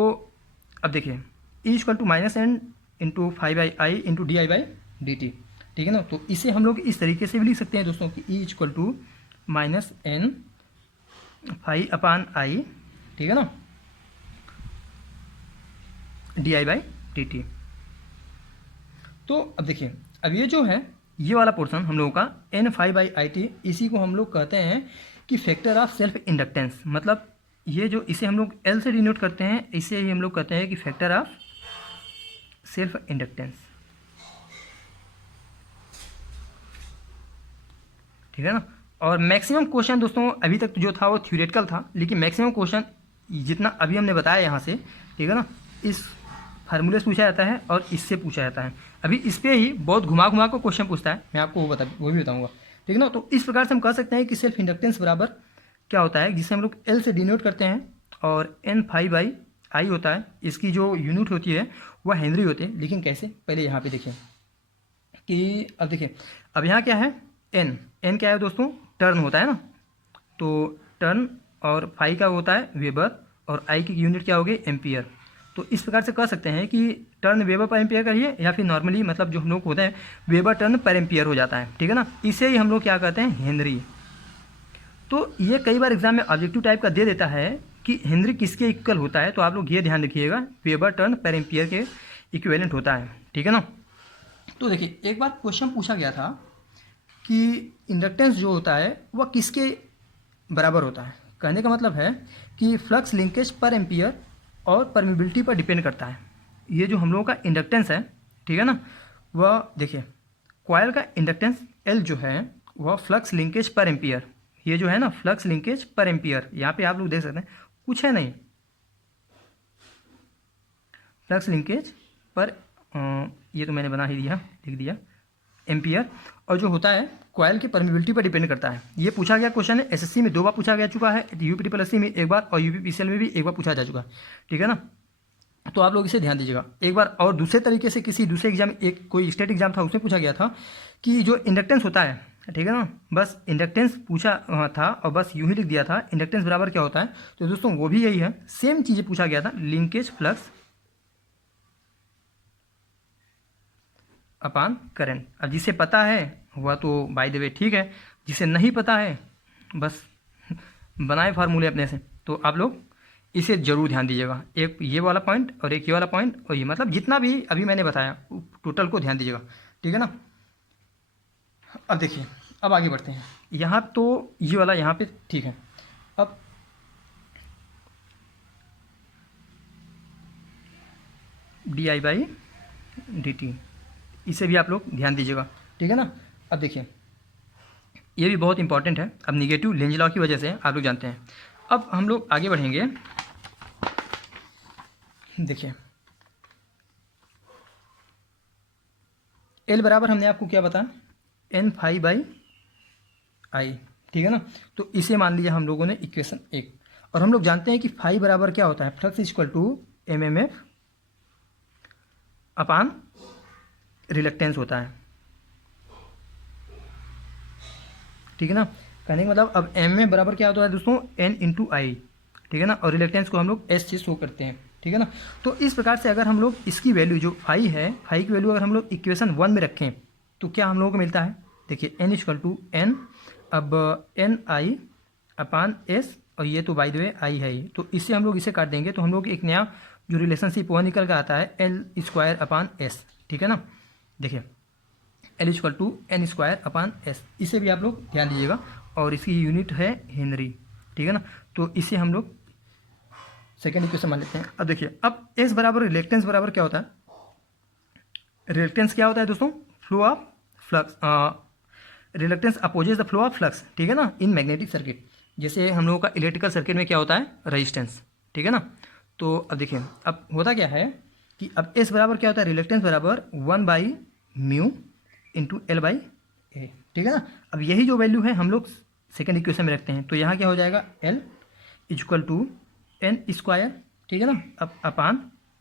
अब देखिए, E equal to minus N into phi by I into d I by D t, ठीक है ना। तो इसे हम लोग इस तरीके से भी लिख सकते हैं दोस्तों कि E equal to minus N phi upon I, ठीक है ना, D I by D T. तो अब देखिए, अब ये जो है ये वाला पोर्शन हम लोगों का N phi by I T, इसी को हम लोग कहते हैं कि फैक्टर ऑफ सेल्फ इंडक्टेंस, मतलब ये जो इसे हम लोग एल से डिनोट करते हैं, इसे ही हम लोग कहते हैं कि फैक्टर ऑफ सेल्फ इंडक्टेंस, ठीक है ना। और मैक्सिमम क्वेश्चन दोस्तों अभी तक जो था वो थ्योरेटिकल था, लेकिन मैक्सिमम क्वेश्चन जितना अभी हमने बताया यहाँ से, ठीक है ना, इस फार्मूले से पूछा जाता है और इससे पूछा जाता है। अभी इस पर ही बहुत घुमा घुमा को क्वेश्चन पूछता है, मैं आपको वो भी बताऊंगा, ठीक है ना। तो इस प्रकार से हम कह सकते हैं कि सेल्फ इंडक्टेंस बराबर क्या होता है, जिसे हम लोग एल से डिनोट करते हैं, और एन फाई बाई आई होता है, इसकी जो यूनिट होती है वह हेनरी होती है। लेकिन कैसे, पहले यहाँ पे देखें कि अब देखिए, अब यहाँ क्या है, एन, एन क्या है दोस्तों, टर्न होता है ना, तो टर्न, और फाई का होता है वेबर, और आई की यूनिट क्या होगी, एम्पियर। तो इस प्रकार से कह सकते हैं कि टर्न वेबर पर एम्पियर करिए, या फिर नॉर्मली मतलब जो हम लोग होते हैं वेबर टर्न पर एम्पियर हो जाता है, ठीक है ना, इसे ही हम लोग क्या कहते हैं, हेनरी। तो ये कई बार एग्जाम में ऑब्जेक्टिव टाइप का दे देता है कि हेनरी किसके इक्वल होता है, तो आप लोग ये ध्यान रखिएगा, वेबर टर्न पर एम्पियर के इक्विवेलेंट होता है, ठीक है ना। तो देखिए, एक बार क्वेश्चन पूछा गया था कि इंडक्टेंस जो होता है वह किसके बराबर होता है। कहने का मतलब है कि फ्लक्स लिंकेज पर एम्पियर और परमिबिलिटी पर डिपेंड करता है। ये जो हम लोगों का इंडक्टेंस है, ठीक है ना, वह देखिए, कॉइल का इंडक्टेंस एल जो है वह फ्लक्स लिंकेज पर एम्पियर, ये जो है ना फ्लक्स लिंकेज पर एम्पियर, यहाँ पे आप लोग देख सकते हैं कुछ है नहीं, फ्लक्स लिंकेज पर ये तो मैंने बना ही दिया, लिख दिया, एम्पियर, और जो होता है कॉइल की परमिबिलिटी पर डिपेंड करता है। ये पूछा गया क्वेश्चन है, एसएससी में 2 बार पूछा जा चुका है, यूपीटीपीएससी में 1 बार और यूपीपीसीएल में भी 1 बार पूछा जा चुका है, ठीक है ना। तो आप लोग इसे ध्यान दीजिएगा एक बार। और दूसरे तरीके से किसी दूसरे एग्जाम, एक कोई स्टेट एग्जाम था उसमें पूछा गया था कि जो इंडक्टेंस होता है, ठीक है ना, बस इंडक्टेंस पूछा था और बस यूँ ही लिख दिया था इंडक्टेंस बराबर क्या होता है। तो दोस्तों वो भी यही है, सेम चीज़ें पूछा गया था, लिंकेज फ्लक्स अपान करंट। अब जिसे पता है हुआ तो बाय द वे ठीक है, जिसे नहीं पता है बस बनाए फार्मूले अपने से। तो आप लोग इसे ज़रूर ध्यान दीजिएगा, एक ये वाला पॉइंट और एक ये वाला पॉइंट, और ये मतलब जितना भी अभी मैंने बताया टोटल को ध्यान दीजिएगा, ठीक है ना। अब देखिए, अब आगे बढ़ते हैं। यहाँ तो ये वाला यहाँ पे ठीक है। अब di/dt, इसे भी आप लोग ध्यान दीजिएगा, ठीक है ना। अब देखिए, ये भी बहुत इंपॉर्टेंट है। अब निगेटिव लेंज लॉ की वजह से आप लोग जानते हैं। अब हम लोग आगे बढ़ेंगे। देखिए, L बराबर हमने आपको क्या बताया, n∅/I, ठीक है ना। तो इसे मान लिया हम लोगों ने इक्वेशन 1, और हम लोग जानते हैं कि फाई बराबर क्या होता है, flux equal to MMF upon reluctance होता है, ठीक है ना। कहने का मतलब अब एम में बराबर क्या होता है दोस्तों, N/I, ठीक है ना, और रिलक्टेंस को हम लोग S से शो करते हैं, ठीक है ना। तो इस प्रकार से अगर हम लोग इसकी वैल्यू जो फाई है, फाई की वैल्यू अगर हम लोग इक्वेशन 1 में रखें तो क्या हम लोगों को मिलता है, देखिए N=N, अब N/I अपान S, और ये तो बाय द वे I है ही, तो इससे हम लोग इसे काट देंगे तो हम लोग एक नया जो रिलेशनशिप वह निकल कर आता है L² अपान S, ठीक है ना। देखिए L=N²/S, इसे भी आप लोग ध्यान दीजिएगा, और इसकी यूनिट है हेनरी, ठीक है ना। तो इसे हम लोग सेकेंड इक्वेशन मान लेते हैं। अब देखिए, अब S बराबर रिलेक्टेंस बराबर क्या होता है, रिलेक्टेंस क्या होता है दोस्तों, flow of flux, reluctance opposes the flow of flux, ठीक है ना, इन मैग्नेटिक सर्किट। जैसे हम लोगों का इलेक्ट्रिकल सर्किट में क्या होता है, रेजिस्टेंस, ठीक है ना। तो अब देखिए, अब होता क्या है कि अब S बराबर क्या होता है, रिलेक्टेंस बराबर 1/μ इंटू L/A, ठीक है ना। अब यही जो वैल्यू है हम लोग सेकेंड इक्वेशन में रखते हैं, तो यहाँ क्या हो जाएगा, L=N², ठीक है ना। अब अपान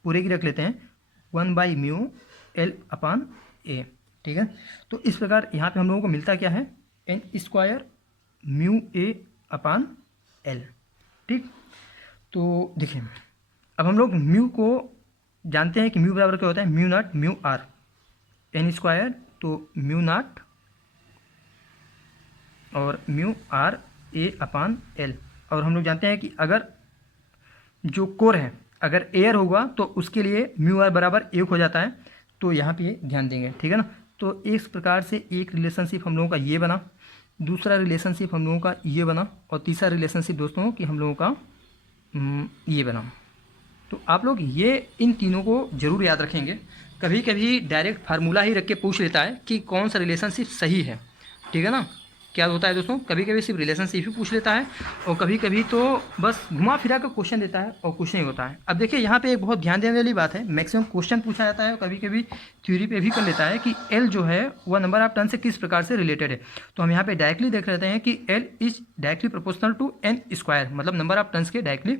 पूरे की रख लेते हैं 1/μ L/A, ठीक है। तो इस प्रकार यहाँ पे हम लोगों को मिलता क्या है, N²μA/L, ठीक। तो देखिए, अब हम लोग म्यू को जानते हैं कि म्यू बराबर क्या होता है, μ0μr, N² तो μ0 और μRA/L, और हम लोग जानते हैं कि अगर जो कोर है अगर एयर होगा तो उसके लिए μr बराबर 1 हो जाता है, तो यहाँ पे ध्यान देंगे, ठीक है ना। तो इस प्रकार से एक रिलेशनशिप हम लोगों का ये बना, दूसरा रिलेशनशिप हम लोगों का ये बना, और तीसरा रिलेशनशिप दोस्तों कि हम लोगों का ये बना। तो आप लोग ये इन तीनों को जरूर याद रखेंगे। कभी कभी डायरेक्ट फार्मूला ही रख के पूछ लेता है कि कौन सा रिलेशनशिप सही है, ठीक है ना। क्या होता है दोस्तों, कभी कभी सिर्फ रिलेशनशिप ही पूछ लेता है, और कभी कभी तो बस घुमा फिरा कर क्वेश्चन देता है और कुछ नहीं होता है। अब देखिए, यहाँ पे एक बहुत ध्यान देने वाली बात है, मैक्सिमम क्वेश्चन पूछा जाता है और कभी कभी थ्योरी पे भी कर लेता है कि L जो है वह नंबर ऑफ टर्न से किस प्रकार से रिलेटेड है। तो हम यहाँ पे डायरेक्टली देख लेते हैं कि L is directly proportional to N², मतलब नंबर ऑफ टर्न्स के डायरेक्टली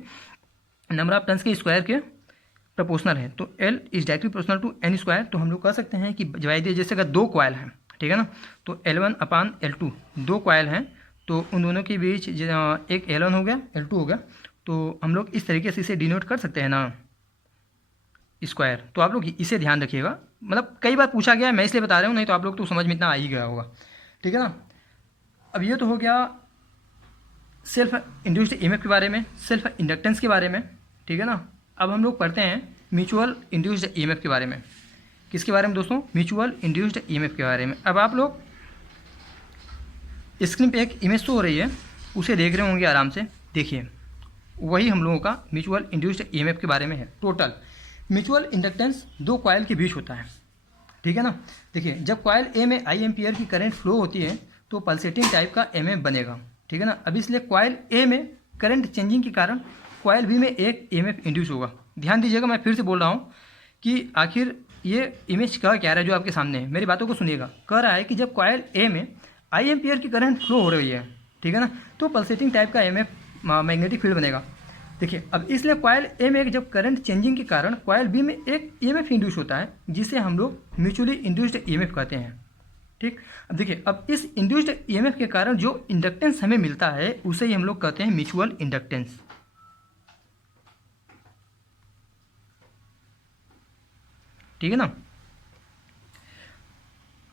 नंबर ऑफ टर्न्स के स्क्वायर के प्रोपोर्शनल है। तो L is directly proportional to N², तो हम लोग कह सकते हैं कि जवाब जैसे अगर दो कॉयल हैं, ठीक है ना, तो L1/L2 दो कॉयल हैं, तो उन दोनों के बीच एक L1 हो गया, L2 हो गया, तो हम लोग इस तरीके से इसे डिनोट कर सकते हैं ना, स्क्वायर। तो आप लोग इसे ध्यान रखिएगा, मतलब कई बार पूछा गया है, मैं इसलिए बता रहा हूँ, नहीं तो आप लोग तो समझ में इतना आ ही गया होगा, ठीक है ना। अब ये तो हो गया सेल्फ इंड्यूस्ड ईएमएफ के बारे में, सेल्फ इंडक्टेंस के बारे में, ठीक है ना। अब हम लोग पढ़ते हैं म्यूचुअल इंड्यूस्ड ईएमएफ के बारे में। किसके बारे में दोस्तों, म्यूचुअल इंड्यूस्ड ईएमएफ के बारे में। अब आप लोग स्क्रीन पे एक इमेज शो हो रही है, उसे देख रहे होंगे आराम से, देखिए वही हम लोगों का म्यूचुअल इंड्यूस्ड ईएमएफ के बारे में है। टोटल म्यूचुअल इंडक्टेंस दो कॉयल के बीच होता है, ठीक है ना। देखिए, जब कॉयल ए में आई एम्पियर की करंट फ्लो होती है तो पल्सेटिंग टाइप का एमएफ बनेगा, ठीक है ना। अब इसलिए कॉयल ए में करंट चेंजिंग के कारण कॉयल बी में एक ईएमएफ इंड्यूस होगा। ध्यान दीजिएगा, मैं फिर से बोल रहा हूँ कि आखिर ये इमेज कह क्या रहा है, जो आपके सामने है, मेरी बातों को सुनिएगा। कह रहा है कि जब कॉयल ए में आई एम्पियर की करंट फ्लो हो रही है, ठीक है ना, तो पल्सेटिंग टाइप का एमएफ मैग्नेटिक फील्ड बनेगा। देखिए, अब इसलिए कॉयल ए में जब करंट चेंजिंग के कारण कॉयल बी में एक ईएमएफ इंड्यूस होता है, जिसे हम लोग म्यूचुअली इंड्यूस्ड ईएमएफ कहते हैं, ठीक। अब देखिए, अब इस इंड्यूस्ड ईएमएफ के कारण जो इंडक्टेंस हमें मिलता है उसे ही हम लोग कहते हैं म्यूचुअल इंडक्टेंस, ठीक है ना।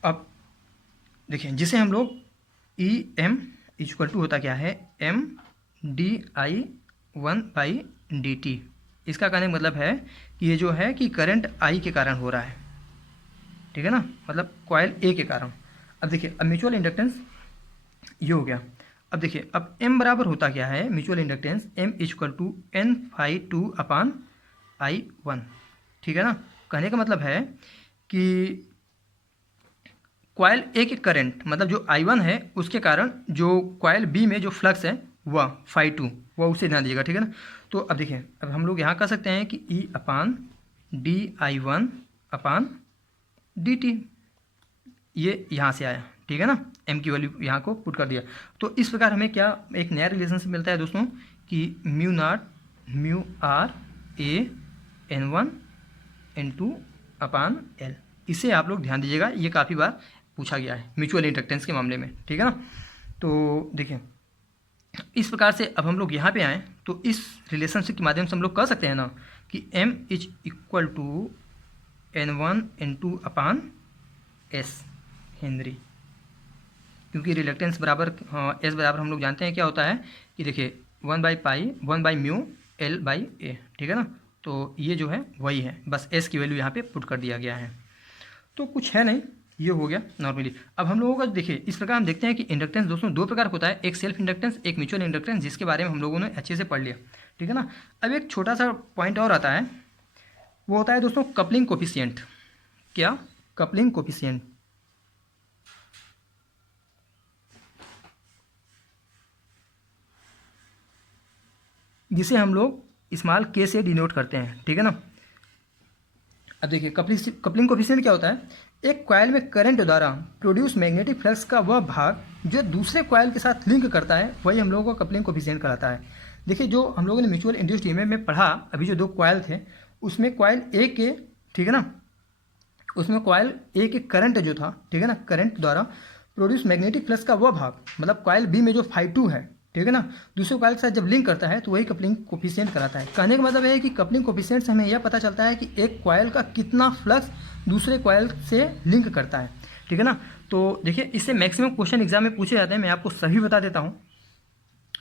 अब देखिए जिसे हम लोग ई एम इक्वल टू होता क्या है, एम डी आई 1/dt। इसका कहने का मतलब है कि ये जो है कि करंट आई के कारण हो रहा है, ठीक है ना, मतलब कॉयल ए के कारण। अब देखिए अब म्यूचुअल इंडक्टेंस ये हो गया। अब देखिए अब m बराबर होता क्या है, mutual inductance m equal to N∅2/I1, ठीक है ना। कहने का मतलब है कि कॉयल ए के करंट मतलब जो I1 है उसके कारण जो कॉयल बी में जो फ्लक्स है वह φ2, वह उसे ध्यान दीजिएगा, ठीक है ना। तो अब देखिए अब हम लोग यहाँ कह सकते हैं कि E/dI1/dt, ये यहाँ से आया, ठीक है ना, m की वैल्यू यहाँ को पुट कर दिया। तो इस प्रकार हमें क्या एक नया रिलेशनशिप मिलता है दोस्तों कि μ0 μr N1 N2/L। इसे आप लोग ध्यान दीजिएगा, ये काफ़ी बार पूछा गया है म्यूचुअल इंडक्टेंस के मामले में, ठीक है ना। तो देखिए इस प्रकार से अब हम लोग यहाँ पे आएँ तो इस रिलेशनशिप के माध्यम से हम लोग कह सकते हैं ना कि m is equal to N1 N2/S henry, क्योंकि रिलेक्टेंस बराबर एस बराबर हम लोग जानते हैं क्या होता है कि देखिए 1/μ L/A, ठीक है ना। तो ये जो है वही है, बस एस की वैल्यू यहाँ पे पुट कर दिया गया है। तो कुछ है नहीं, ये हो गया नॉर्मली। अब हम लोगों का देखिए इस प्रकार हम देखते हैं कि इंडक्टेंस दोस्तों दो प्रकार होता है, एक सेल्फ इंडक्टेंस, एक म्यूचुअल इंडक्टेंस, जिसके बारे में हम लोगों ने अच्छे से पढ़ लिया, ठीक है ना। अब एक छोटा सा पॉइंट और आता है, वो होता है दोस्तों कपलिंग कोफिशिएंट। क्या? Coupling coefficient. जिसे हम लोग स्मॉल के से डिनोट करते हैं, ठीक है ना। अब देखिए कपलिंग कोफिशिएंट क्या होता है, एक कॉइल में करंट द्वारा प्रोड्यूस मैग्नेटिक फ्लक्स का वह भाग जो दूसरे कॉइल के साथ लिंक करता है वही हम लोगों को कपलिंग कोफिशिएंट कहलाता है। देखिए जो हम लोगों ने म्यूचुअल इंड्यूस्ड ईएमएफ में पढ़ा, अभी जो दो कॉइल थे उसमें कॉइल ए के, ठीक है ना, उसमें कॉइल ए के करंट जो था, ठीक है ना, करंट द्वारा प्रोड्यूस मैग्नेटिक फ्लक्स का वह भाग मतलब कॉइल बी में जो φ2 है, ठीक है ना, दूसरे कॉइल के साथ जब लिंक करता है तो वही कपलिंग कोफिशिएंट कराता है। कहने का मतलब है कि कपलिंग कोफिशिएंट से हमें यह पता चलता है कि एक कॉइल का कितना फ्लक्स दूसरे कॉइल से लिंक करता है, ठीक है ना। तो देखिए इससे मैक्सिमम क्वेश्चन एग्जाम में पूछे जाते हैं, मैं आपको सभी बता देता हूँ।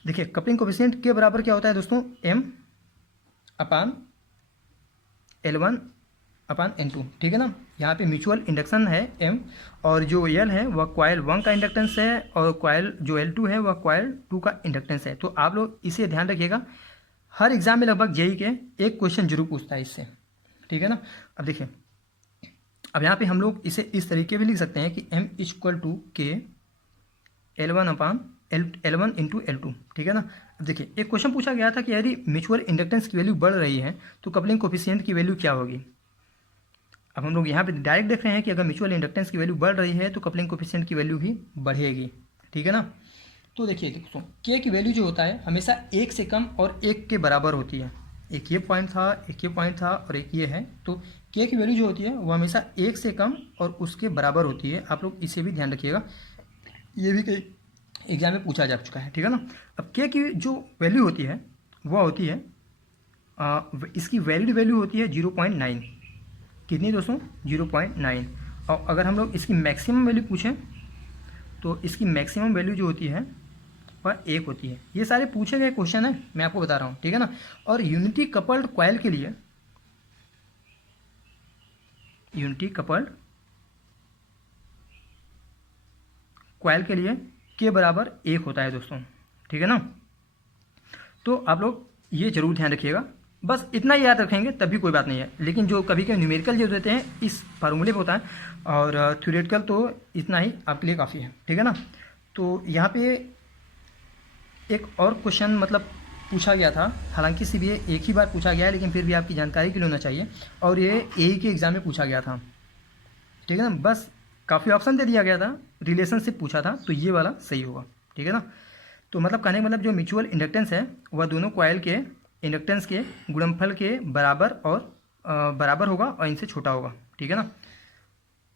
देखिए कपलिंग कोफिशिएंट के बराबर क्या होता है दोस्तों, M/L1/N2, ठीक है ना। यहाँ पे म्यूचुअल इंडक्शन है M, और जो L है वह कॉइल 1 का इंडक्टेंस है, और कॉइल जो L2 है वह कॉइल 2 का इंडक्टेंस है। तो आप लोग इसे ध्यान रखिएगा, हर एग्जाम में लगभग जेई के एक क्वेश्चन जरूर पूछता है इससे, ठीक है ना। अब देखिए अब यहाँ पे हम लोग इसे इस तरीके भी लिख सकते हैं कि M इक्वल टू के L1 इंटू L2, ठीक है ना। अब देखिए एक क्वेश्चन पूछा गया था कि यदि म्यूचुअल इंडक्टेंस की वैल्यू बढ़ रही है तो कपलिंग कोफिशिएंट की वैल्यू क्या होगी। अब हम लोग यहाँ पे डायरेक्ट देख रहे हैं कि अगर म्यूचुअल इंडक्टेंस की वैल्यू बढ़ रही है तो कपलिंग कोफिशिएंट की वैल्यू भी बढ़ेगी, ठीक है ना। तो देखिए दोस्तों के की वैल्यू जो होता है हमेशा एक से कम और एक के बराबर होती है। एक ये पॉइंट था, एक ये पॉइंट था और एक ये है, तो के की वैल्यू जो होती है वो हमेशा एक से कम और उसके बराबर होती है। आप लोग इसे भी ध्यान रखिएगा, ये भी कई एग्जाम में पूछा जा चुका है, ठीक है ना। अब के की जो वैल्यू होती है वह होती है इसकी वैलिड वैल्यू होती है 0.9। कितनी दोस्तों, 0.9। और अगर हम लोग इसकी मैक्सिमम वैल्यू पूछें तो इसकी मैक्सिमम वैल्यू जो होती है वह 1 होती है। ये सारे पूछे गए क्वेश्चन है, मैं आपको बता रहा हूँ, ठीक है ना। और यूनिटी कपल्ड कॉइल के लिए, यूनिटी कपल्ड कॉइल के लिए के बराबर 1 होता है दोस्तों, ठीक है ना। तो आप लोग ये जरूर ध्यान रखिएगा, बस इतना याद रखेंगे तब भी कोई बात नहीं है। लेकिन जो कभी के न्यूमेरिकल जो देते हैं इस फार्मूले पे होता है, और थ्योरेटिकल तो इतना ही आपके लिए काफ़ी है, ठीक है ना। तो यहाँ पे एक और क्वेश्चन मतलब पूछा गया था, हालांकि सिर्फ ये एक ही बार पूछा गया है लेकिन फिर भी आपकी जानकारी के लिए होना चाहिए, और ये ए के एग्ज़ाम में पूछा गया था, ठीक है ना। बस काफ़ी ऑप्शन दे दिया गया था, रिलेशनशिप पूछा था, तो ये वाला सही होगा, ठीक है ना। तो मतलब कहने का मतलब जो म्यूचुअल इंडक्टेंस है वह दोनों कॉइल के इंडक्टेंस के गुणनफल के बराबर और बराबर होगा और इनसे छोटा होगा, ठीक है ना।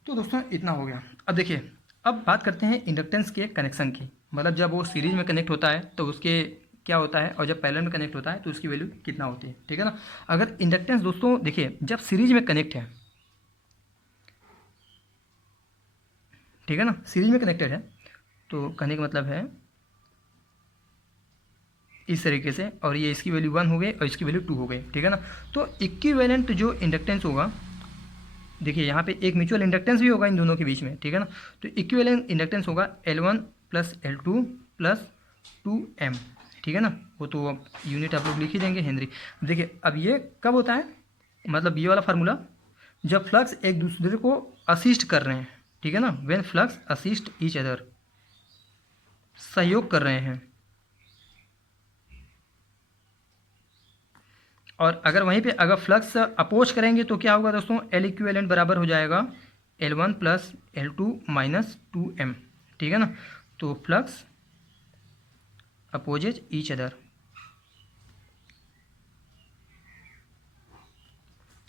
तो दोस्तों इतना हो गया। अब देखिए अब बात करते हैं इंडक्टेंस के कनेक्शन की, मतलब जब वो सीरीज में कनेक्ट होता है तो उसके क्या होता है, और जब पैरेलल में कनेक्ट होता है तो उसकी वैल्यू कितना होती है, ठीक है ना। अगर इंडक्टेंस दोस्तों देखिए जब सीरीज में कनेक्ट है, ठीक है ना, सीरीज में कनेक्टेड है। तो कहने का मतलब है इस तरीके से, और ये इसकी वैल्यू 1 हो गई और इसकी वैल्यू 2 हो गई, ठीक है ना। तो इक्विवेलेंट जो इंडक्टेंस होगा, देखिए यहाँ पे एक म्यूचुअल इंडक्टेंस भी होगा इन दोनों के बीच में, ठीक है ना। तो इक्विवेलेंट इंडक्टेंस होगा L1 plus L2 plus 2M, ठीक है ना। वो तो अब यूनिट आप लोग लिख ही देंगे, हेनरी। देखिए अब ये कब होता है, मतलब ये वाला फार्मूला जब फ्लक्स एक दूसरे को असिस्ट कर रहे हैं, ठीक है ना, when flux assist each other, सहयोग कर रहे हैं। और अगर वहीं पे अगर फ्लक्स अपोज करेंगे तो क्या होगा दोस्तों, एल इक्विवेलेंट बराबर हो जाएगा L1 plus L2 minus 2M, ठीक है ना। तो फ्लक्स अपोजेज ईच अदर,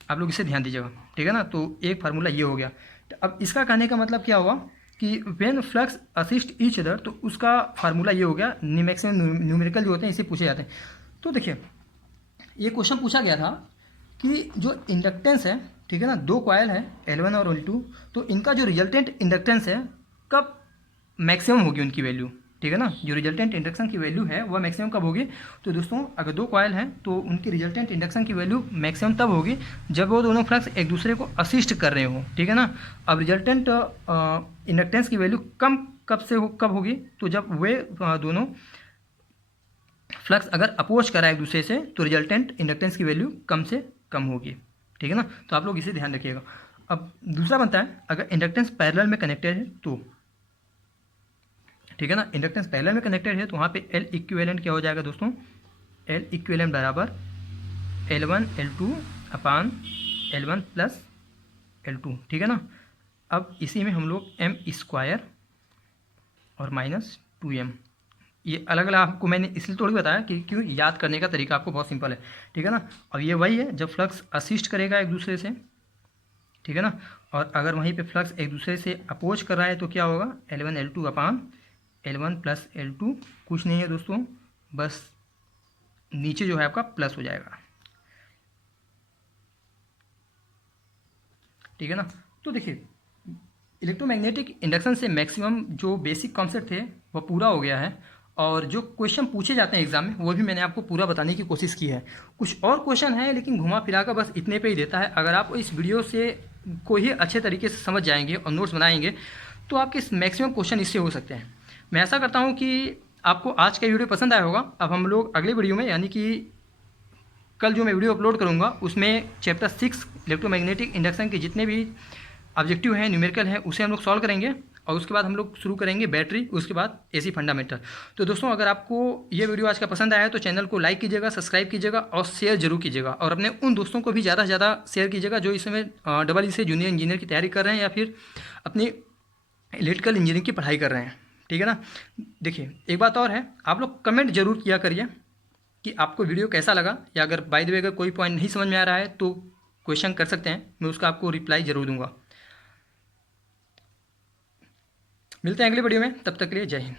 आप लोग इसे ध्यान दीजिएगा, ठीक है ना। तो एक फार्मूला ये हो गया। तो अब इसका कहने का मतलब क्या हुआ कि when flux assist each other, तो उसका फार्मूला ये हो गया, मैक्सिमम न्यूमेरिकल जो होते हैं इसे पूछे जाते हैं। तो देखिए ये क्वेश्चन पूछा गया था कि जो इंडक्टेंस है, ठीक है ना, दो कॉयल है L1 और L2, तो इनका जो रिजल्टेंट इंडक्टेंस है कब मैक्सिमम होगी उनकी वैल्यू, ठीक है ना। जो रिजल्टेंट इंडक्शन की वैल्यू है वह मैक्सिमम कब होगी। तो दोस्तों अगर दो कॉयल हैं तो उनकी रिजल्टेंट इंडक्शन की वैल्यू मैक्सिमम तब होगी जब वो दोनों फ्लक्स एक दूसरे को असिस्ट कर रहे हो, ठीक है ना। अब रिजल्टेंट इंडक्टेंस की वैल्यू कब होगी, तो जब वे दोनों फ्लक्स अगर अपोज करा एक दूसरे से, तो रिजल्टेंट इंडक्टेंस की वैल्यू कम से कम होगी, ठीक है ना। तो आप लोग इसे ध्यान रखिएगा। अब दूसरा बनता है अगर इंडक्टेंस पैरेलल में कनेक्टेड है तो, ठीक है ना, इंडक्टेंस पैरेलल में कनेक्टेड है तो वहाँ पे एल इक्विवेलेंट क्या हो जाएगा दोस्तों, एल इक्विवेलेंट बराबर L1 L2 अपान L1 प्लस L2, ठीक है ना। अब इसी में हम लोग M स्क्वायर और माइनस 2M, ये अलग अलग आपको मैंने इसलिए थोड़ी बताया कि क्यों याद करने का तरीका आपको बहुत सिंपल है, ठीक है ना। अब ये वही है जब फ्लक्स असिस्ट करेगा एक दूसरे से, ठीक है ना, और अगर वहीं पे फ्लक्स एक दूसरे से अपोज कर रहा है तो क्या होगा, L1 L2 अपान L1 प्लस L2, कुछ नहीं है दोस्तों, बस नीचे जो है आपका प्लस हो जाएगा, ठीक है ना। तो देखिए इलेक्ट्रोमैग्नेटिक इंडक्शन से मैक्सिमम जो बेसिक कॉन्सेप्ट थे वह पूरा हो गया है, और जो क्वेश्चन पूछे जाते हैं एग्जाम में वो भी मैंने आपको पूरा बताने की कोशिश की है। कुछ और क्वेश्चन है लेकिन घुमा फिरा कर बस इतने पे ही देता है। अगर आप इस वीडियो से कोई अच्छे तरीके से समझ जाएंगे और नोट्स बनाएंगे तो आपके मैक्सिमम क्वेश्चन इससे हो सकते हैं। मैं ऐसा करता हूँ कि आपको आज का वीडियो पसंद आया होगा। अब हम लोग अगले वीडियो में, यानी कि कल जो मैं वीडियो अपलोड करूँगा उसमें चैप्टर 6 इलेक्ट्रोमैग्नेटिक इंडक्शन के जितने भी ऑब्जेक्टिव हैं, न्यूमेरिकल हैं, उसे हम लोग सॉल्व करेंगे, और उसके बाद हम लोग शुरू करेंगे बैटरी, उसके बाद एसी फंडामेंटल। तो दोस्तों अगर आपको ये वीडियो आज का पसंद आया है तो चैनल को लाइक कीजिएगा, सब्सक्राइब कीजिएगा और शेयर जरूर कीजिएगा, और अपने उन दोस्तों को भी ज़्यादा से ज़्यादा शेयर कीजिएगा जो इस समय डबल से जूनियर इंजीनियर की तैयारी कर रहे हैं या फिर अपनी इलेक्ट्रिकल इंजीनियरिंग की पढ़ाई कर रहे हैं, ठीक है ना। देखिए एक बात और है, आप लोग कमेंट जरूर किया करिए कि आपको वीडियो कैसा लगा, या अगर बाय द वे अगर कोई पॉइंट नहीं समझ में आ रहा है तो क्वेश्चन कर सकते हैं, मैं उसका आपको रिप्लाई जरूर दूंगा। मिलते हैं अगले वीडियो में, तब तक के लिए जय हिंद।